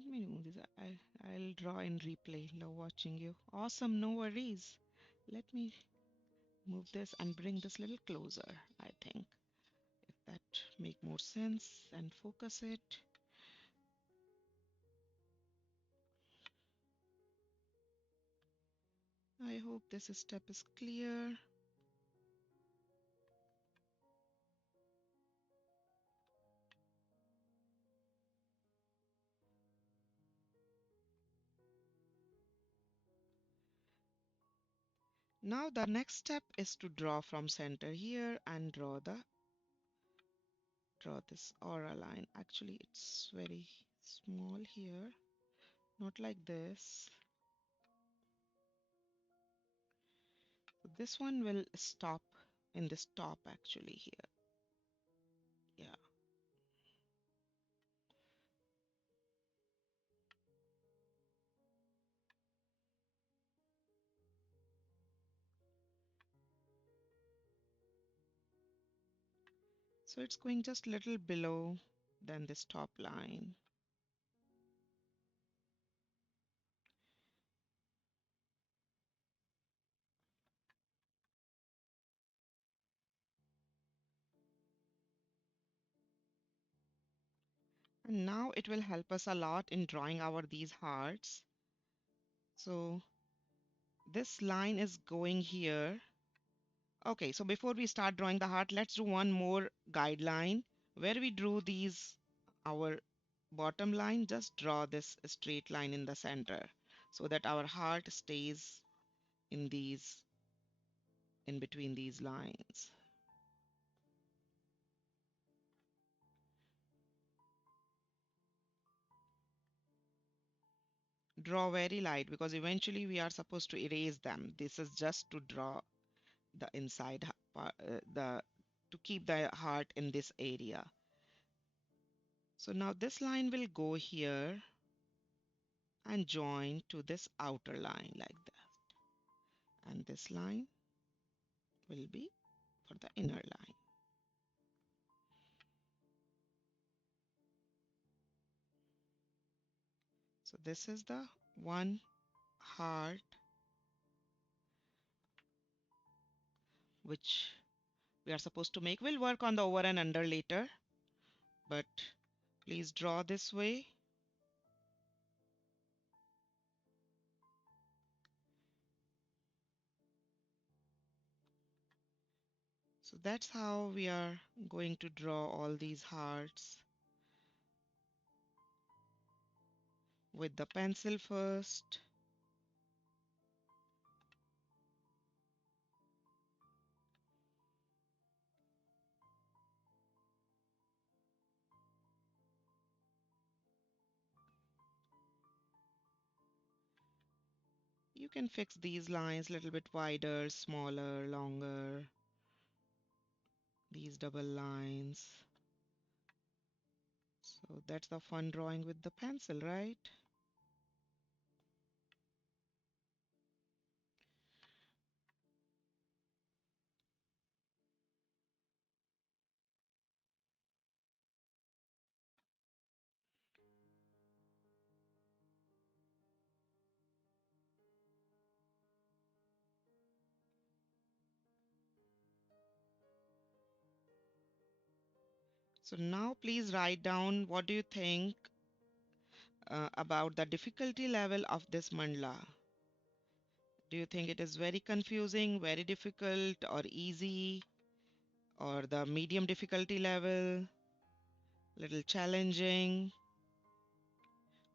let me do this. I'll draw in replay. Love watching you. Awesome, no worries. Let me move this and bring this little closer, I think. If that make more sense and focus it. I hope this step is clear. Now the next step is to draw from center here and draw this aura line. Actually, it's very small here, not like this. So this one will stop in this top actually here. Yeah. So it's going just little below than this top line. And now it will help us a lot in drawing our these hearts. So this line is going here. Okay, so before we start drawing the heart, let's do one more guideline where we drew these our bottom line. Just draw this straight line in the center so that our heart stays in these in between these lines. Draw very light because eventually we are supposed to erase them. This is just to draw the inside part, the to keep the heart in this area. So now this line will go here and join to this outer line like that. And this line will be for the inner line. So this is the one heart which we are supposed to make. We'll work on the over and under later, but please draw this way. So that's how we are going to draw all these hearts with the pencil first. You can fix these lines a little bit wider, smaller, longer, these double lines. So that's the fun drawing with the pencil, right? So now please write down what do you think about the difficulty level of this mandala. Do you think it is very confusing, very difficult, or easy, or the medium difficulty level, little challenging?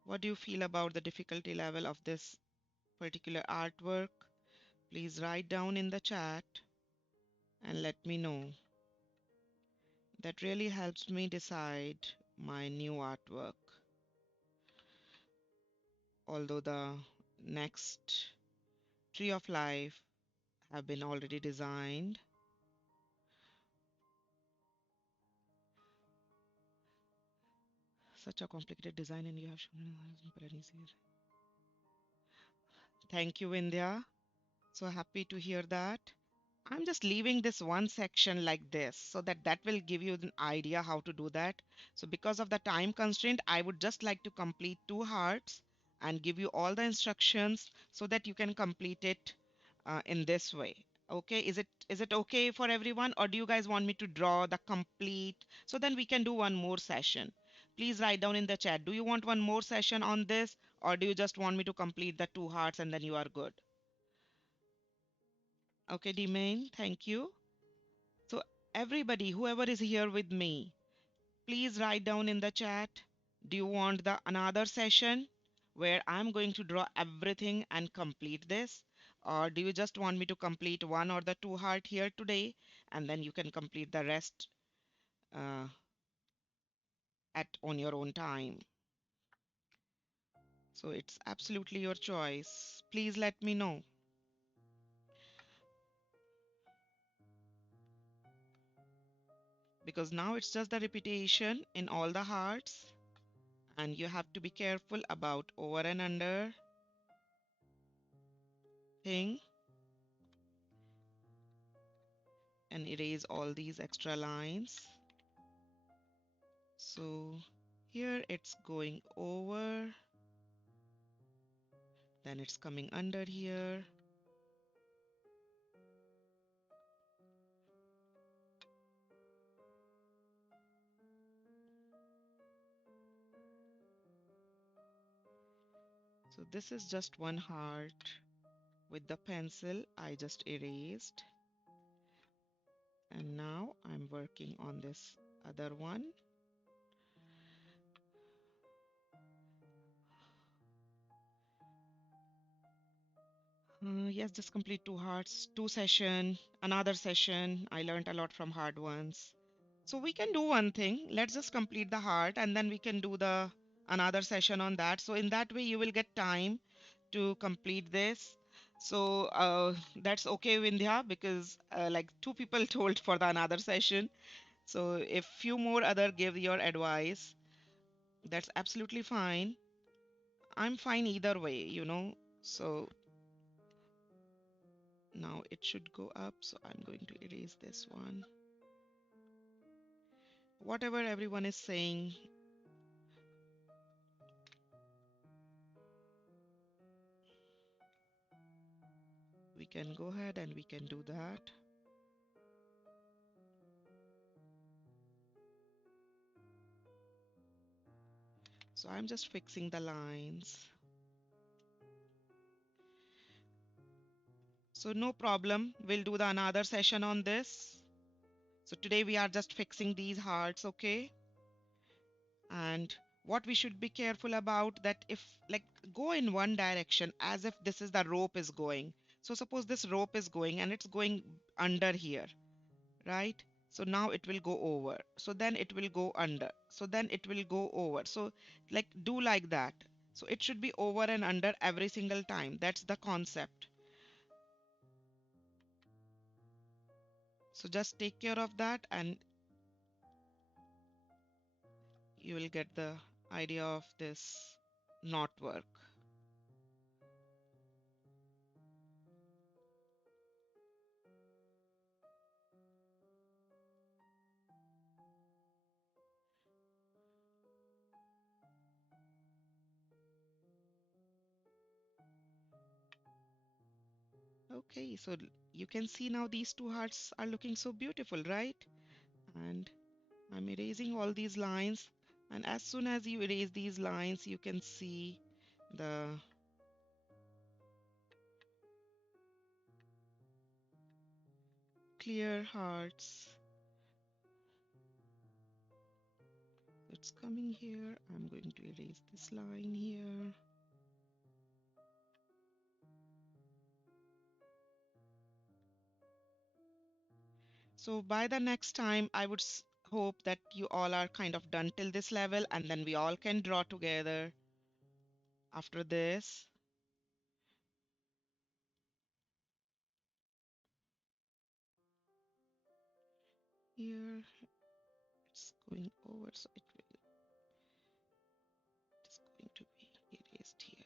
What do you feel about the difficulty level of this particular artwork? Please write down in the chat and let me know. That really helps me decide my new artwork. Although the next tree of life have been already designed. Such a complicated design and you have shown it. Thank you, Vindhya. So happy to hear that. I'm just leaving this one section like this so that that will give you an idea how to do that. So because of the time constraint, I would just like to complete two hearts and give you all the instructions so that you can complete it in this way. Okay, is it okay for everyone, or do you guys want me to draw the complete so then we can do one more session? Please write down in the chat. Do you want one more session on this, or do you just want me to complete the two hearts and then you are good? Okay, Demain, thank you. So everybody, whoever is here with me, please write down in the chat. Do you want the another session where I'm going to draw everything and complete this? Or do you just want me to complete one or the two heart here today and then you can complete the rest uh, at on your own time? So it's absolutely your choice. Please let me know, because now it's just the repetition in all the hearts and you have to be careful about over and under thing and erase all these extra lines. So here it's going over, then it's coming under here. So this is just one heart with the pencil I just erased. And now I'm working on this other one. Yes, just complete two hearts, two session, another session. I learned a lot from hard ones. So we can do one thing. Let's just complete the heart and then we can do the another session on that. So in that way you will get time to complete this. So that's okay, Vindhya, because like two people told for the another session. So if few more other give your advice, that's absolutely fine. I'm fine either way. So now it should go up. So I'm going to erase this one. Whatever everyone is saying, we can go ahead and we can do that. So I'm just fixing the lines. So no problem. We'll do the another session on this. So today we are just fixing these hearts, okay? And what we should be careful about that if like go in one direction as if this is the rope is going. So suppose this rope is going and it's going under here, right? So now it will go over. So then it will go under. So then it will go over. So like do like that. So it should be over and under every single time. That's the concept. So just take care of that and you will get the idea of this knot work. Okay, so you can see now these two hearts are looking so beautiful, right? And I'm erasing all these lines. And as soon as you erase these lines, you can see the clear hearts. It's coming here. I'm going to erase this line here. So by the next time, I would hope that you all are kind of done till this level and then we all can draw together after this. Here it's going over, so it's going to be erased here.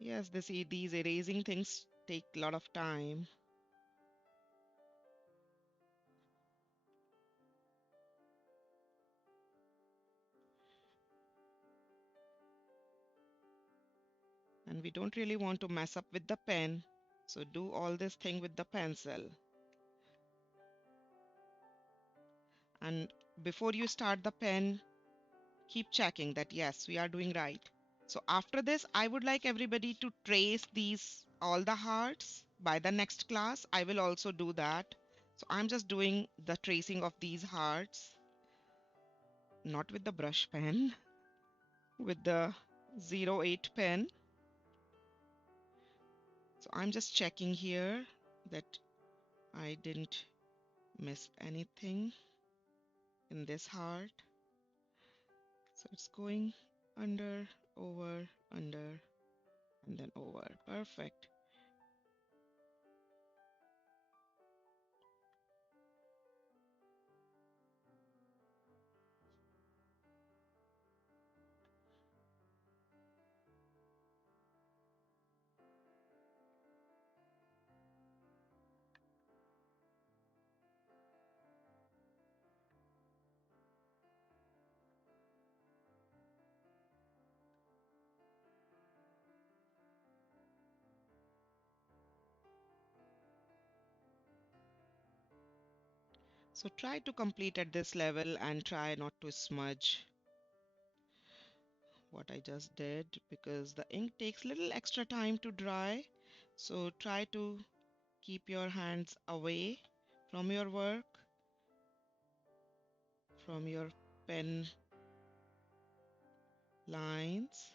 Yes, these erasing things take a lot of time. And we don't really want to mess up with the pen. So do all this thing with the pencil. And before you start the pen, keep checking that yes, we are doing right. So after this, I would like everybody to trace these all the hearts. By the next class, I will also do that. So I'm just doing the tracing of these hearts, not with the brush pen, with the 08 pen. So I'm just checking here that I didn't miss anything in this heart. So it's going under, over, under, and then over. Perfect. So try to complete at this level and try not to smudge what I just did because the ink takes little extra time to dry. So try to keep your hands away from your work, from your pen lines.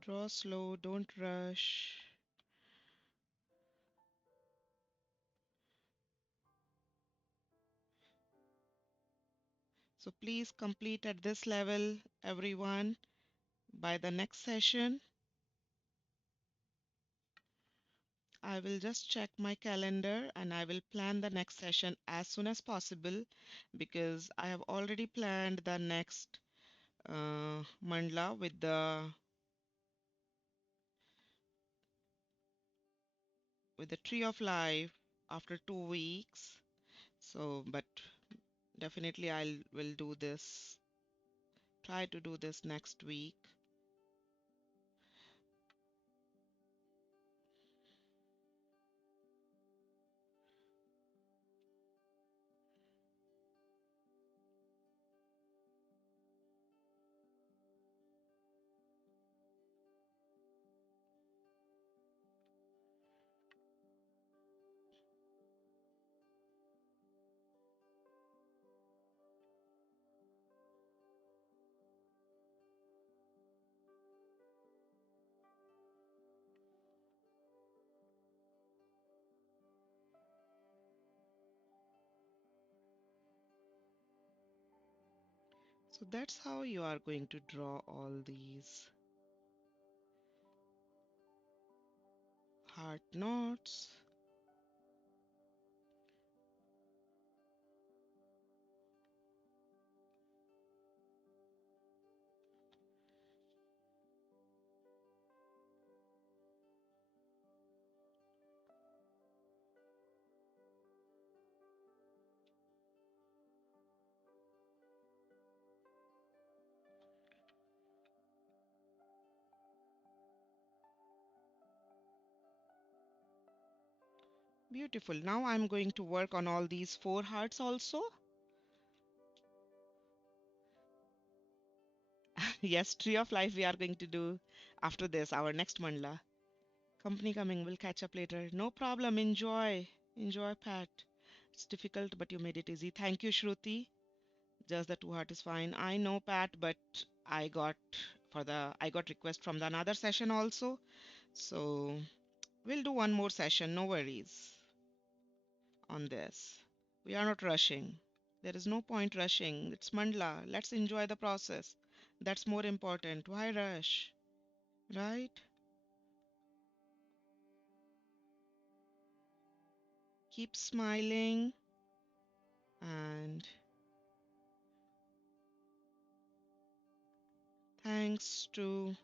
Draw slow, don't rush. So please complete at this level, everyone, by the next session. I will just check my calendar and I will plan the next session as soon as possible because I have already planned the next mandala with the tree of life after 2 weeks. So, but definitely I will do this. Try to do this next week. So that's how you are going to draw all these heart knots. Beautiful. Now I'm going to work on all these four hearts also. Yes, Tree of Life we are going to do after this, our next mandala. Company coming, we'll catch up later. No problem. Enjoy. Enjoy, Pat. It's difficult, but you made it easy. Thank you, Shruti. Just the two heart is fine. I know, Pat, but I got I got request from the another session also. So we'll do one more session. No worries on this. We are not rushing. There is no point rushing. It's mandala. Let's enjoy the process. That's more important. Why rush? Right? Keep smiling, and thanks to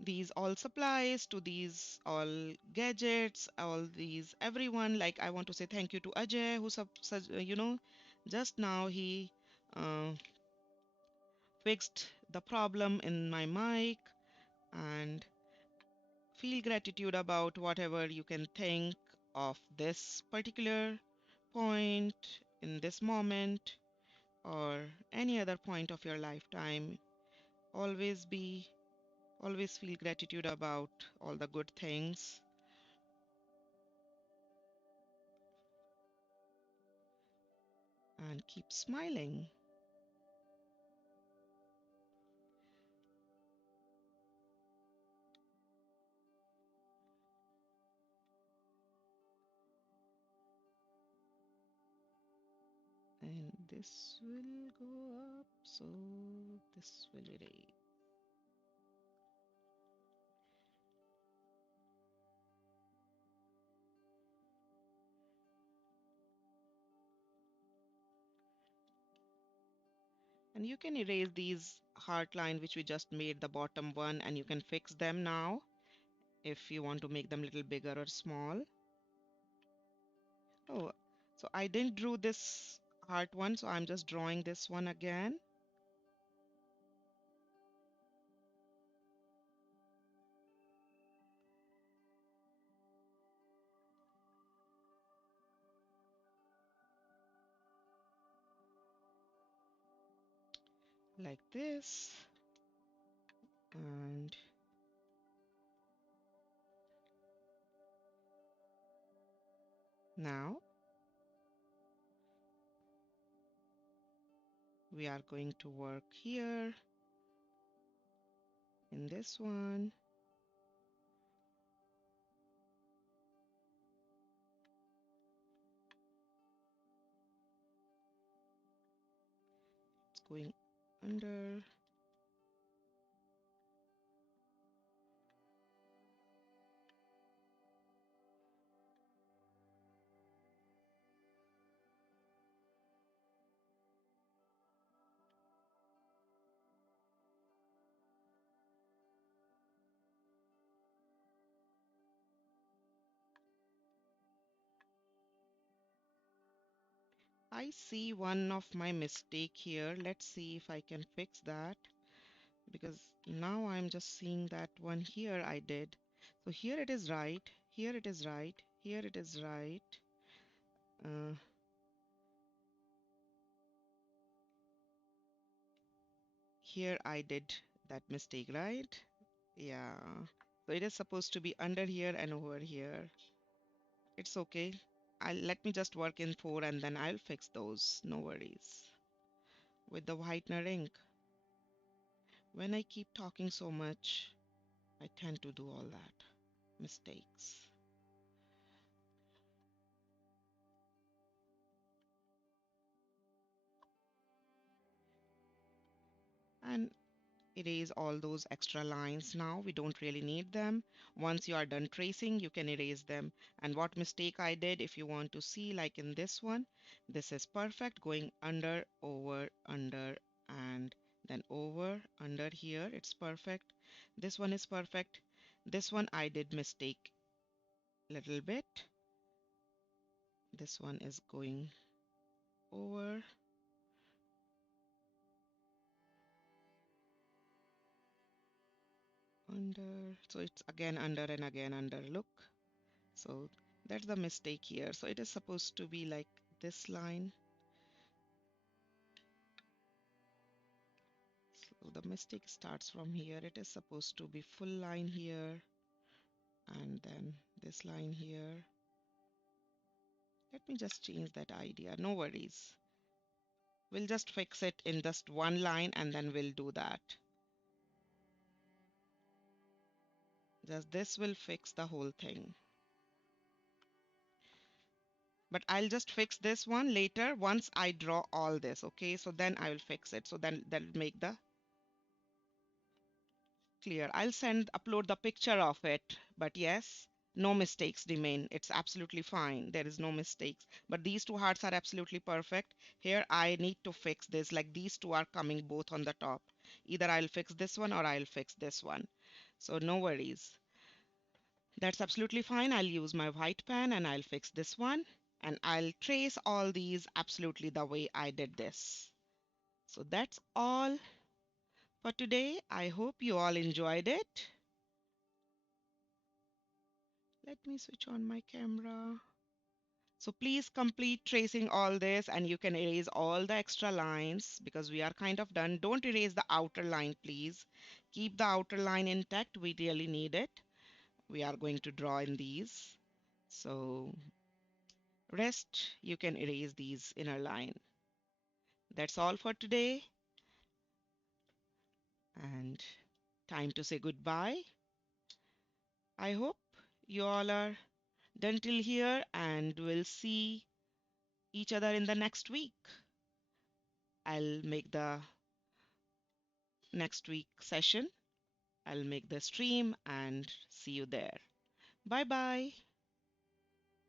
these all supplies, to these all gadgets, all these everyone, like I want to say thank you to Ajay who just now he uh, fixed the problem in my mic, and feel gratitude about whatever you can think of this particular point in this moment or any other point of your lifetime. Always be, always feel gratitude about all the good things and keep smiling. And this will go up, so this will erase. And you can erase these heart line which we just made, the bottom one, and you can fix them now if you want to make them a little bigger or small. Oh, so I didn't draw this heart one, so I'm just drawing this one again. Like this. And now we are going to work here in this one. It's going under. I see one of my mistake here. Let's see if I can fix that, because now I'm just seeing that one here I did. So here it is right, here it is right, here it is right. Uh, Here I did that mistake, right? Yeah. So it is supposed to be under here and over here. It's okay. Let me just work in 4 and then I'll fix those. No worries. With the whitener ink. When I keep talking so much, I tend to do all that. Mistakes. And erase all those extra lines now. We don't really need them. Once you are done tracing, you can erase them. And what mistake I did, if you want to see, like in this one, this is perfect, going under, over, under, and then over, under here, it's perfect. This one is perfect. This one I did mistake little bit. This one is going over, under. So it's again under and again under. Look. So that's the mistake here. So it is supposed to be like this line. So the mistake starts from here. It is supposed to be full line here and then this line here. Let me just change that idea. No worries. We'll just fix it in just one line and then we'll do that. Just this will fix the whole thing. But I'll just fix this one later once I draw all this. Okay, so then I will fix it. So then that'll make the clear. I'll upload the picture of it. But yes, no mistakes remain. It's absolutely fine. There is no mistakes. But these two hearts are absolutely perfect. Here I need to fix this. Like these two are coming both on the top. Either I'll fix this one or I'll fix this one. So no worries. That's absolutely fine. I'll use my white pen and I'll fix this one. And I'll trace all these absolutely the way I did this. So that's all for today. I hope you all enjoyed it. Let me switch on my camera. So please complete tracing all this and you can erase all the extra lines because we are kind of done. Don't erase the outer line, please. Keep the outer line intact. We really need it. We are going to draw in these. So rest, you can erase these inner line. That's all for today. And time to say goodbye. I hope you all are done till here and we'll see each other in the next week. I'll make the next week session. I'll make the stream and see you there. Bye bye.